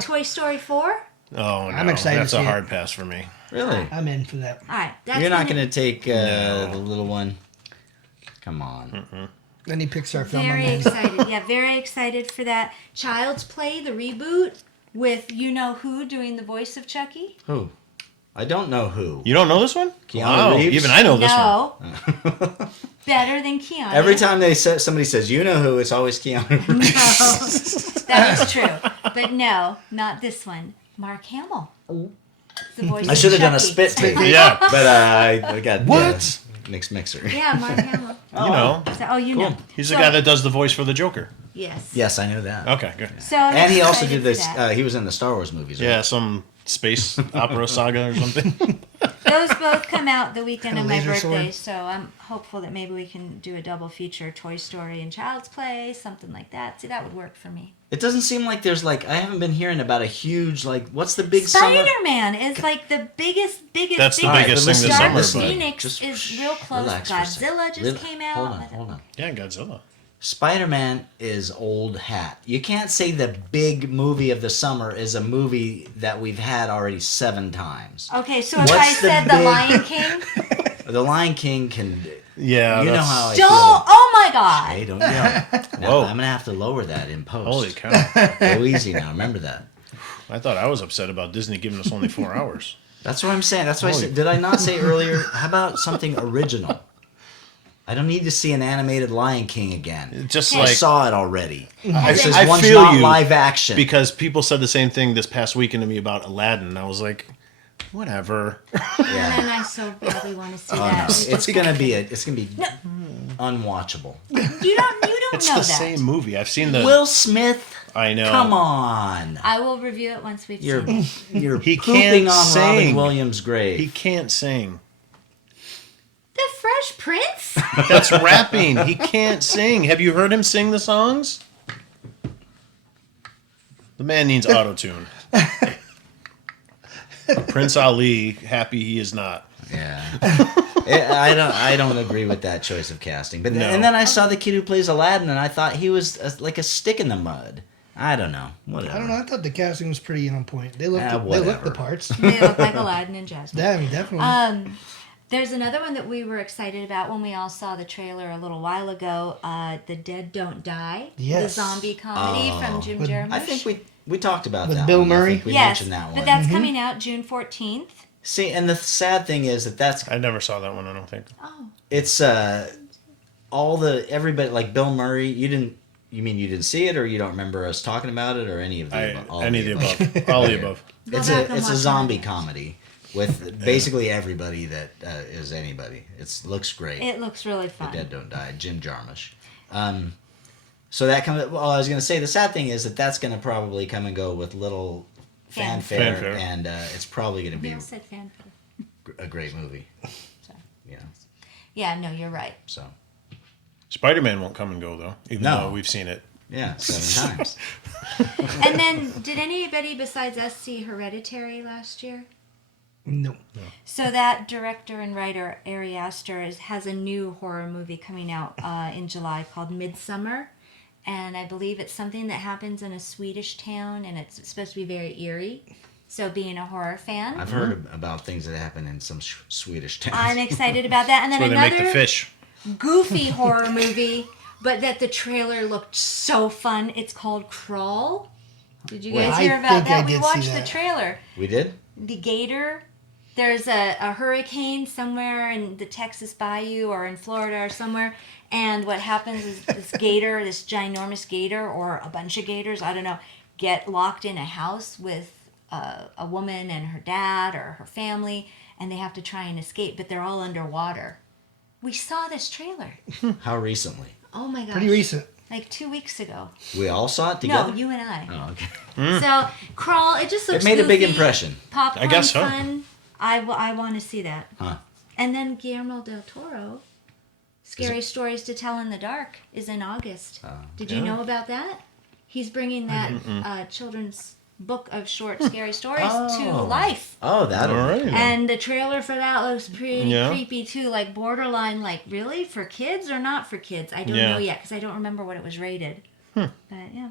Toy Story 4? Oh, no. I'm excited That's to a see hard it. pass for me. Really? I'm in for that. All right. That's You're not gonna- going to take No. the little one? Come on. Any Pixar film. I'm Very in. excited. Yeah, very excited for that. Child's Play, the reboot with you-know-who doing the voice of Chucky. Who? I don't know who. You don't know this one? Keanu Wow, Reeves? even I know this one. No. Better than Keanu. Every time somebody says, you know who, it's always Keanu Reeves. That is true. But no, not this one. Mark Hamill. The voice I of should have done a Chucky. spit take. Yeah. But I got What? mixed mixer. Yeah, Mark Hamill. You know. So, you know. He's the So- guy that does the voice for the Joker. Yes. Yes, I know that. Okay, good. So I'm And he also excited did this. for that. He was in the Star Wars movies. Right? Yeah, some space opera saga or something. Those both come out the weekend of my Laser birthday, sword. so I'm hopeful that maybe we can do a double feature, Toy Story and Child's Play, something like that. See, that would work for me. It doesn't seem like there's I haven't been hearing about a huge what's the big summer? Spider-Man is like the biggest. That's the biggest thing this Dark summer, but- Phoenix is real close. relax for a second. Godzilla just came out. Hold on. Yeah, Godzilla. Spider-Man is old hat. You can't say the big movie of the summer is a movie that we've had already 7 times. Okay, so if What's I the said The big- Lion King, The Lion King can... Yeah, you know that's- how I don't. feel. Oh my God! Hey, don't yell. Now, Whoa. I'm going to have to lower that in post. Holy cow. Go easy now. Remember that. I thought I was upset about Disney giving us only 4 hours. That's what I'm saying. That's what I said. Did I not say earlier? How about something original? I don't need to see an animated Lion King again. Just I like saw it already. I, This is I one's feel not you live action. because people said the same thing this past weekend to me about Aladdin. And I was like, whatever. And then I so badly want to see Oh, no. that. It's gonna be unwatchable. You don't It's know the that. same movie. I've seen the. Will Smith, I know. come on. I will review it once we've You're seen it. you're He pooping can't on Robin sing. Williams' grave. He can't sing. The Fresh Prince? But that's rapping. He can't sing. Have you heard him sing the songs? The man needs auto-tune. Prince Ali, happy he is not. Yeah, I don't agree with that choice of casting. But No. and then I saw the kid who plays Aladdin, and I thought he was like a stick in the mud. I don't know. Whatever. I don't know. I thought the casting was pretty on point. They looked the whatever. parts. They look like Aladdin and Jasmine. Yeah, I mean, definitely. There's another one that we were excited about when we all saw the trailer a little while ago. The Dead Don't Die. Yes. The zombie comedy from Jim With- Jarmusch. I think we talked about With that. Bill one. I Murray? think we yes, mentioned that one. but that's coming out June 14th. See, and the sad thing is that's I never saw that one, I don't think. Oh. it's everybody like Bill Murray. You didn't see it, or you don't remember us talking about it, or any of the above? All Any of the above. All the above. Go It's back and a watch zombie that. comedy with basically everybody that is anybody. It looks great. It looks really The fun. Dead Don't Die, Jim Jarmusch. So that comes. Well, I was going to say the sad thing is that's going to probably come and go with little fanfare, Fanfare. and it's probably going to be Bill said fanfare. a great movie. Sorry. You know, Yeah, no, you're right. so Spider-Man won't come and go, though, even No. though we've seen it. yeah, 7 times. And then, did anybody besides us see Hereditary last year? No. So that director and writer Ari Aster has a new horror movie coming out in July called Midsummer, and I believe it's something that happens in a Swedish town, and it's supposed to be very eerie. So being a horror fan, I've heard about things that happen in some Swedish towns. I'm excited about that. And then Where they make the another fish. goofy horror movie, but that the trailer looked so fun. It's called Crawl. Did you guys I hear about think I that? We did see watched the that. trailer. We did. The gator. There's a hurricane somewhere in the Texas Bayou or in Florida or somewhere, and what happens is this gator, this ginormous gator or a bunch of gators, I don't know, get locked in a house with a woman and her dad or her family, and they have to try and escape, but they're all underwater. We saw this trailer. How recently? Oh my gosh. Pretty recent. Like 2 weeks ago. We all saw it together. No, you and I. Oh, okay. So, Crawl, it just looks It made a big goofy, impression. Popcorn I guess so. fun. I want to see that. Huh. And then Guillermo del Toro, Scary Stories to Tell in the Dark, is in August. Did you yeah. know about that? He's bringing that children's book of short scary stories to life. Oh, that. All right. And the trailer for that looks pretty Yeah. creepy too, like borderline, like really for kids or not for kids? I don't Yeah. know yet because I don't remember what it was rated. But yeah.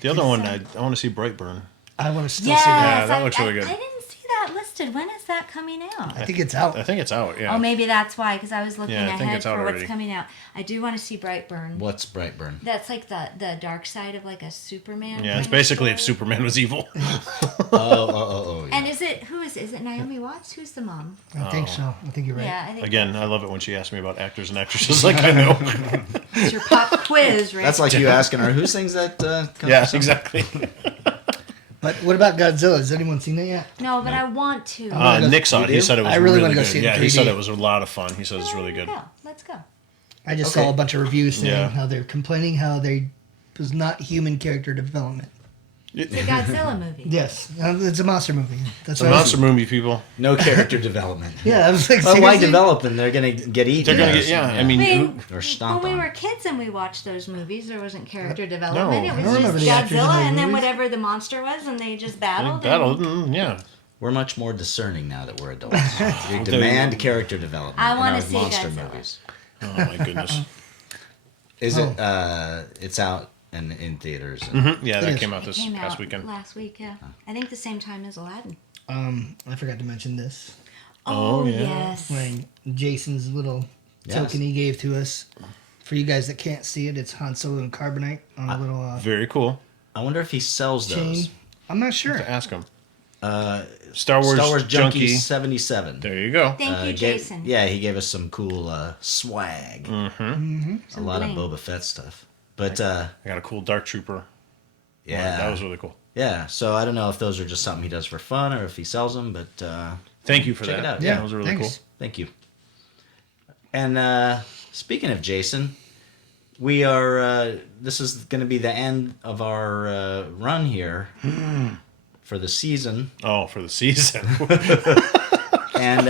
The other one, I want to see Brightburn. I want to still Yes, see that. Yeah, that looks really good. I didn't see that listed. When is that coming out? I think it's out. I think it's out, yeah. Oh, maybe that's why, because I was looking Yeah, I think ahead it's out for what's already. coming out. I do want to see Brightburn. What's Brightburn? That's like the dark side of like a Superman. Yeah, it's kind of basically if story. Superman was evil. Oh. Yeah. And is it Naomi Watts? Who's the mom? I think so. I think you're right. Yeah, I think Again, I love it when she asks me about actors and actresses like I know. it's your pop quiz, right? That's like you asking her who sings that. Yeah, exactly. But what about Godzilla? Has anyone seen that yet? No, but I want to. Nick saw it. He said it was I really really wanna go good. see it in Yeah, he said 3D. it was a lot of fun. He said it's really good. Go. Let's go. I just Okay. saw a bunch of reviews saying Yeah. how they're complaining how there was not human character development. It's a Godzilla movie. Yes, it's a monster movie. That's It's a what I was- monster movie, people. No character development. Yeah, I was like, Well, why seriously? develop them? They're gonna get eaten. They're gonna get, yeah. I mean, I mean, or stomp when we on. were kids and we watched those movies, there wasn't character development. No. It I was don't remember just the actors in Godzilla those and then movies. whatever the monster was, and they just battled. yeah. We're much more discerning now that we're adults. We demand character development I in wanna our see monster Godzilla. movies. Oh my goodness. Is it? It's out and in theaters. Yeah, It that is. came out It this came past out weekend. last week, yeah. I think the same time as Aladdin. I forgot to mention this. Oh, yeah. Yes. When Jason's little token he gave to us. For you guys that can't see it, it's Han Solo and Carbonite on a little Very cool. I wonder if he sells chain. those. I'm not sure. To ask him. Star Wars Junkie Junkie. 77. There you go. Thank you, Jason. He gave us some cool swag. A lot bling. of Boba Fett stuff. But I got a cool Dark Trooper. yeah, That was really cool. yeah. So I don't know if those are just something he does for fun or if he sells them. But Thank you for check that. it out. Yeah, those are really thanks. thank you. And speaking of Jason, we are. This is going to be the end of our run here for the season. cool. Oh, for the season. And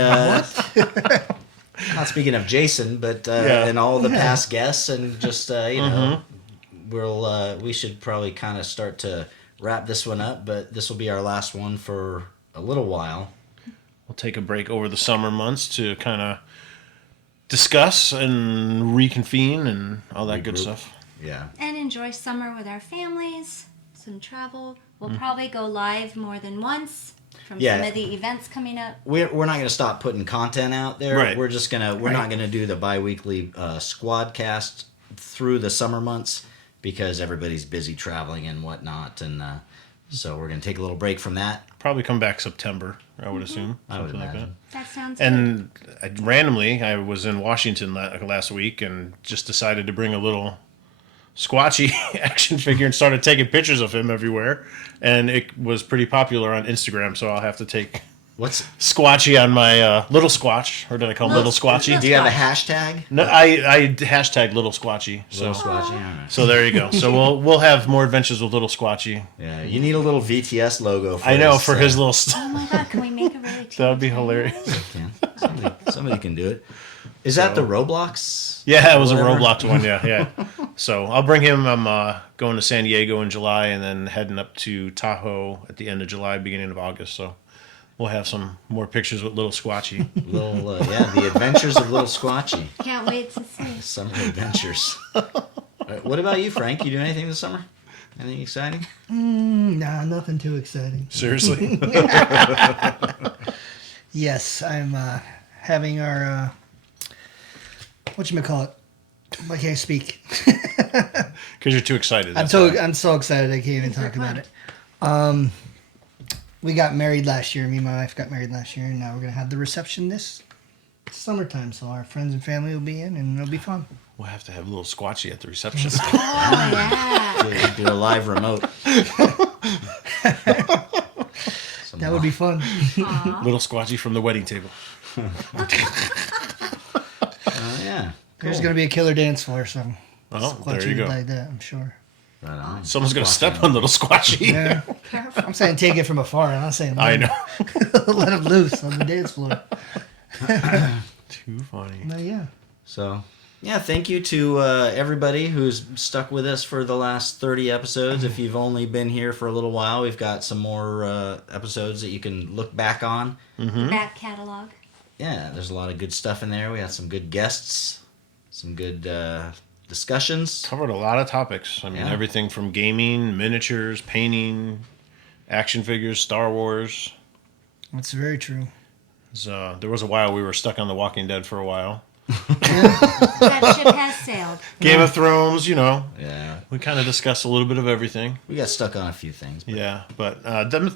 not speaking of Jason, but and all the past guests, and just you know, we should probably kind of start to wrap this one up. But this will be our last one for a little while. We'll take a break over the summer months to kind of discuss and reconvene and all that good Regroup. stuff. Yeah. And enjoy summer with our families, some travel. We'll Mm-hmm. probably go live more than once from Yeah. some of the events coming up. We're not going to stop putting content out there. Right. We're just we're not going to do the bi-weekly SquadCast through the summer months because everybody's busy traveling and whatnot, and so we're going to take a little break from that. Probably come back September, I would assume. I would something like imagine. That sounds good. And randomly, I was in Washington last week and just decided to bring a little Squatchy action figure and started taking pictures of him everywhere. And it was pretty popular on Instagram, so I'll have to take What's Squatchy on my Little Squatch, or did I call him Little Squatchy? do you have a hashtag? No, I hashtag Little Squatchy. So, Little Squatchy. All right. so there you go. So we'll have more adventures with Little Squatchy. Yeah, you need a little VTS logo. For I know his, for his little. Oh my god, can we make a really That would be hilarious. Somebody can do it. Is that the Roblox? Yeah, it was Whatever. a Roblox one. Yeah. So I'll bring him. I'm going to San Diego in July, and then heading up to Tahoe at the end of July, beginning of August. So we'll have some more pictures with Little Squatchy. The Adventures of Little Squatchy. Can't wait to see. Summer adventures. What about you, Frank? You do anything this summer? Anything exciting? Nah, nothing too exciting. Seriously. Yes, I'm having our whatchamacallit. Why can't I speak? Because you're too excited. I'm that's why. I'm so excited I can't even talk about it. We got married last year. Me and my wife got married last year, and now we're gonna have the reception this summertime. So our friends and family will be in, and it'll be fun. We'll have to have Little Squatchy at the reception. Oh yeah. Do a live remote. That would be fun. Little Squatchy from the wedding table. Yeah. There's gonna be a killer dance floor, so Oh, watch there you it go. like that. I'm sure. Right on. Someone's going to step on Little Squatchy. Yeah. I'm saying take it from afar. I'm not saying I know. let him loose on the dance floor. Too funny. But yeah. So, yeah, thank you to everybody who's stuck with us for the last 30 episodes. If you've only been here for a little while, we've got some more episodes that you can look back on. Back catalog. Yeah, there's a lot of good stuff in there. We had some good guests, some good discussions. Covered a lot of topics. I mean, Yeah. everything from gaming, miniatures, painting, action figures, Star Wars. That's very true. There was a while we were stuck on The Walking Dead for a while. That ship has sailed. Game of Thrones, Yeah, we kind of discussed a little bit of everything. we got stuck on a few things. But Yeah, but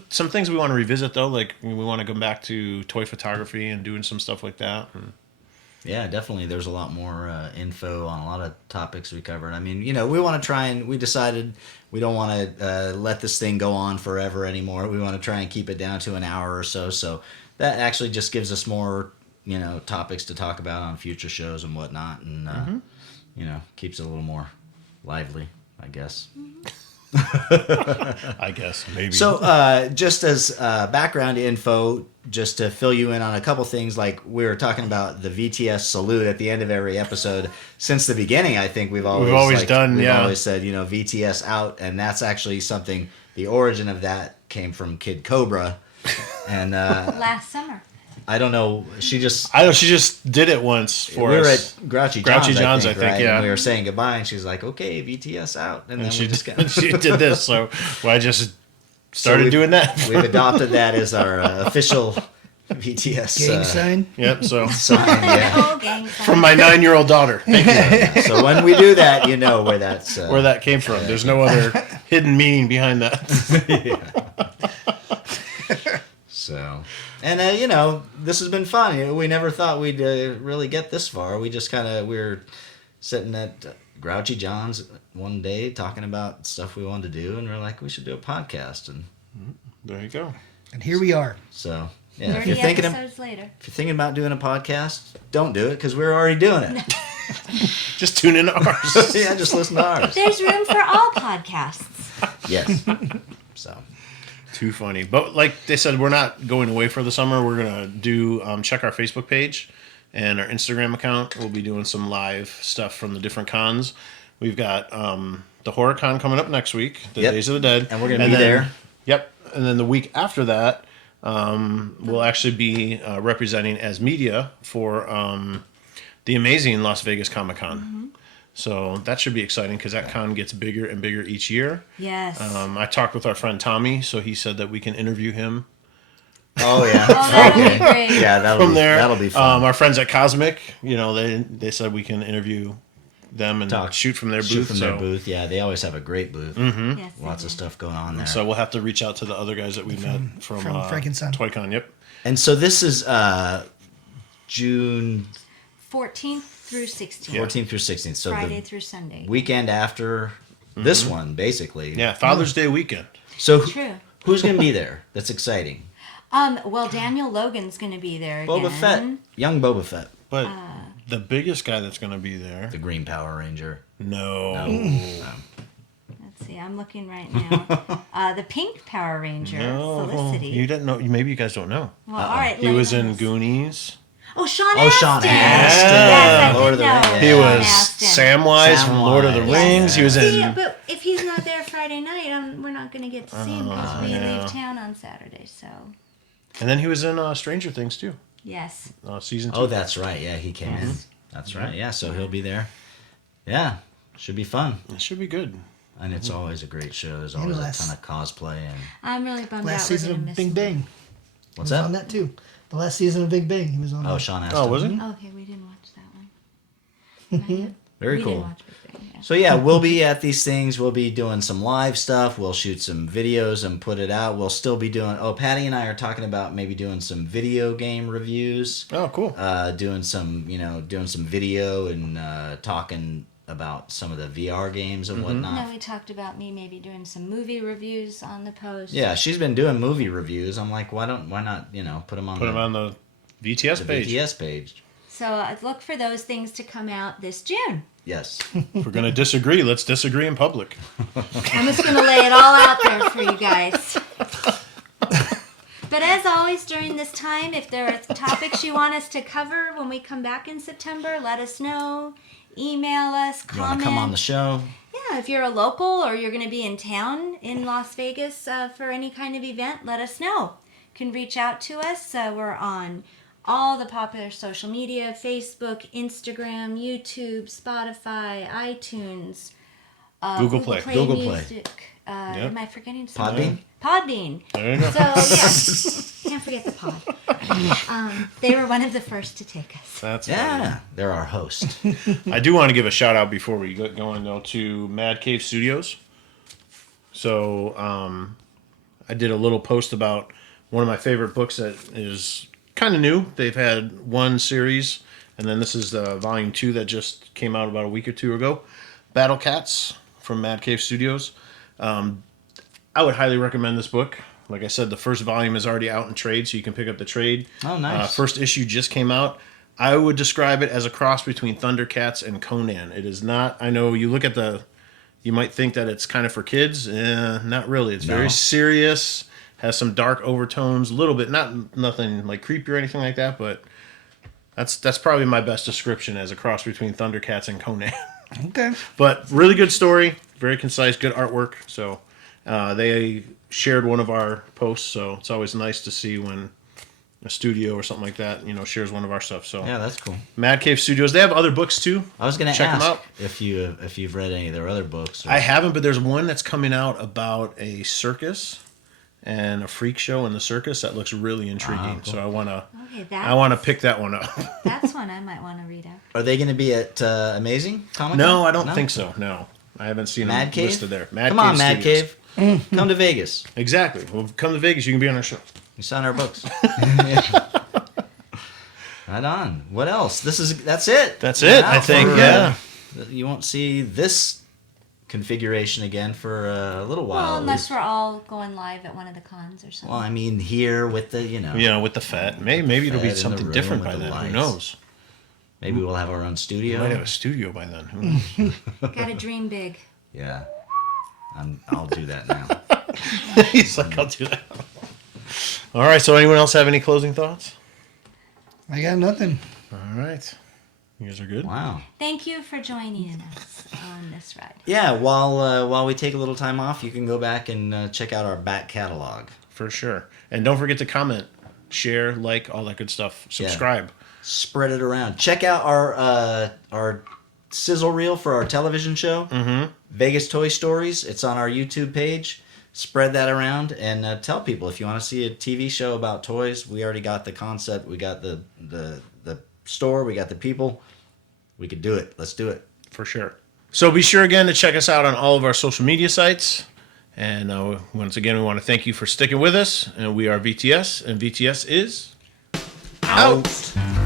some things we want to revisit though, like we want to go back to toy photography and doing some stuff like that. yeah, definitely. There's a lot more info on a lot of topics we covered. I mean, we want to try and we decided we don't want to let this thing go on forever anymore. We want to try and keep it down to an hour or so. So that actually just gives us more, topics to talk about on future shows and whatnot, and keeps it a little more lively, I guess. I guess maybe. So, just as background info, just to fill you in on a couple things, like we were talking about the VTS salute at the end of every episode. Since the beginning, I think we've always always said, VTS out, and that's actually something. The origin of that came from Kid Cobra, and Last summer. I don't know. She just did it once for we were us. at Grouchy John's, I think, right? yeah. And we were saying goodbye, and she's like, "Okay, VTS out," and then she we just got. she did this, so I just started doing that. We've adopted that as our official VTS Gang sign. Yep. So sign. Yeah. Oh, gang sign. from my 9-year-old daughter. Thank you. So when we do that, you know where that's Where that came from. There's no other hidden meaning behind that. So, and this has been fun. We never thought we'd really get this far. We just we were sitting at Grouchy John's one day talking about stuff we wanted to do, and we're like, we should do a podcast, and There you go. And here we are. so yeah. If 30 you're thinking episodes later. about doing a podcast, don't do it because we're already doing it. Just tune in to ours. Yeah, just listen to ours. There's room for all podcasts. Yes. So. Too funny. But like they said, we're not going away for the summer. We're going to do check our Facebook page and our Instagram account. We'll be doing some live stuff from the different cons. We've got the Horror Con coming up next week, the Yep. Days of the Dead. And we're going to be there. Yep. And then the week after that, we'll actually be representing as media for the amazing Las Vegas Comic Con. Mm-hmm. So that should be exciting because that con gets bigger and bigger each year. Yes. I talked with our friend Tommy, so he said that we can interview him Oh yeah. Oh, that would be great. Yeah, from there. That'll be fun. Our friends at Cosmic, they said we can interview them and shoot from their booth. Shoot from their booth. Yeah, they always have a great booth. Mm-hmm. Yes, they Lots do. of stuff going on there. So we'll have to reach out to the other guys that we met from Frankenstein. ToyCon. Yep. And so this is June 14th through 16th. 14th through 16th. So Friday the through Sunday. weekend after this one, basically. Yeah, Father's Day weekend. So True. who's going to be there? That's exciting. Well, Daniel Logan's going to be there Boba again. Fett. Young Boba Fett. But the biggest guy that's going to be there. The Green Power Ranger. No. Let's see. I'm looking right now. The Pink Power Ranger, Felicity. You didn't know. Maybe you guys don't know. Well, all right. He lay was it on in us. Goonies. Oh, Sean Oh, Astin. Sean Astin. Yes, I Lord did of the know. Rings. He Yeah. was Astin. Samwise from Lord of the Samwise. Rings. He was See, in. but if he's not there Friday night, we're not going to get to see him because we yeah. leave town on Saturday. So, And then he was in Stranger Things too. yes. Season 2. Oh, that's right. Yeah, he came in. That's right. Yeah, so he'll be there. Yeah, should be fun. It should be good. And it's always a great show. There's always a ton of cosplay. And I'm really bummed Last out. We're season gonna of miss Big him. Bang. what's He was on that? that too. The last season of Big Bang. He was on. Oh, that. Sean Astin. Oh, was it? Okay, we didn't watch that one. Not yet. Very we cool. Didn't watch Big Bang, yeah. So yeah, we'll be at these things. We'll be doing some live stuff. We'll shoot some videos and put it out. We'll still be doing. Oh, Patti and I are talking about maybe doing some video game reviews. Oh, cool. Doing some video and talking about some of the VR games and whatnot. No, we talked about me maybe doing some movie reviews on the post. Yeah, she's been doing movie reviews. I'm like, why not put them on Put him on the VTS the page. VTS page? So look for those things to come out this June. Yes. If we're gonna disagree, let's disagree in public. I'm just going to lay it all out there for you guys. But as always, during this time, if there are topics you want us to cover when we come back in September, let us know. Email us, You want comment. to come on the show? Yeah, if you're a local or you're going to be in town in Las Vegas for any kind of event, let us know. You can reach out to us. We're on all the popular social media: Facebook, Instagram, YouTube, Spotify, iTunes, Google Play. Google Play. Music. Am I forgetting Podbean? something? Podbean. There you go. So, yeah, can't forget the pod. They were one of the first to take us. That's Yeah, they're our host. I do want to give a shout out before we get going though to Mad Cave Studios. So I did a little post about one of my favorite books that is kind of new. They've had one series, and then this is the volume 2 that just came out about a week or two ago. Battle Cats from Mad Cave Studios. I would highly recommend this book. Like I said, the first volume is already out in trade, so you can pick up the trade. Oh, nice. First issue just came out. I would describe it as a cross between Thundercats and Conan. It is not. I know you look at you might think that it's kind of for kids. Not really. It's very serious. Has some dark overtones, a little bit. Nothing like creepy or anything like that, but that's probably my best description as a cross between Thundercats and Conan. Okay. But really good story, very concise, good artwork. So they shared one of our posts, so it's always nice to see when a studio or something like that, shares one of our stuff. So Yeah, that's cool. Mad Cave Studios. They have other books too. I was going to Check them ask out. if you've read any of their other books. Or... I haven't, but there's one that's coming out about a circus and a freak show in the circus that looks really intriguing. Cool. So I want Okay, to pick that one up. that's one I might want to read out. Are they going to be at Amazing Comic-Con? No, I don't think so. No, I haven't seen Mad them Cave? listed there. Come on, Mad Studios. Cave. Come to Vegas. Exactly. Well, come to Vegas. You can be on our show. You sign our books. Right on. What else? That's it. That's it, I think. Yeah. You won't see this configuration again for a little while. Well, at unless least. we're all going live at one of the cons or something. Well, I mean, here with the With the Fed. Maybe it'll Fed be in the something room different with by the then. lights. Who knows? maybe we'll have our own We studio. might have a studio by then. Who knows? Gotta dream big. Yeah, I'll do that now. He's like, I'll do that. All right. So, anyone else have any closing thoughts? I got nothing. All right. You guys are good? Wow. Thank you for joining us on this ride. Yeah, while we take a little time off, you can go back and check out our back catalog. For sure. And don't forget to comment, share, like, all that good stuff. Subscribe. Spread it around. Check out our sizzle reel for our television show, Vegas Toy Stories. It's on our YouTube page. Spread that around and tell people if you want to see a TV show about toys. We already got the concept. We got the store. We got the people. We could do it. Let's do it. For sure. So be sure again to check us out on all of our social media sites. And once again, we want to thank you for sticking with us. And we are VTS, and VTS is out.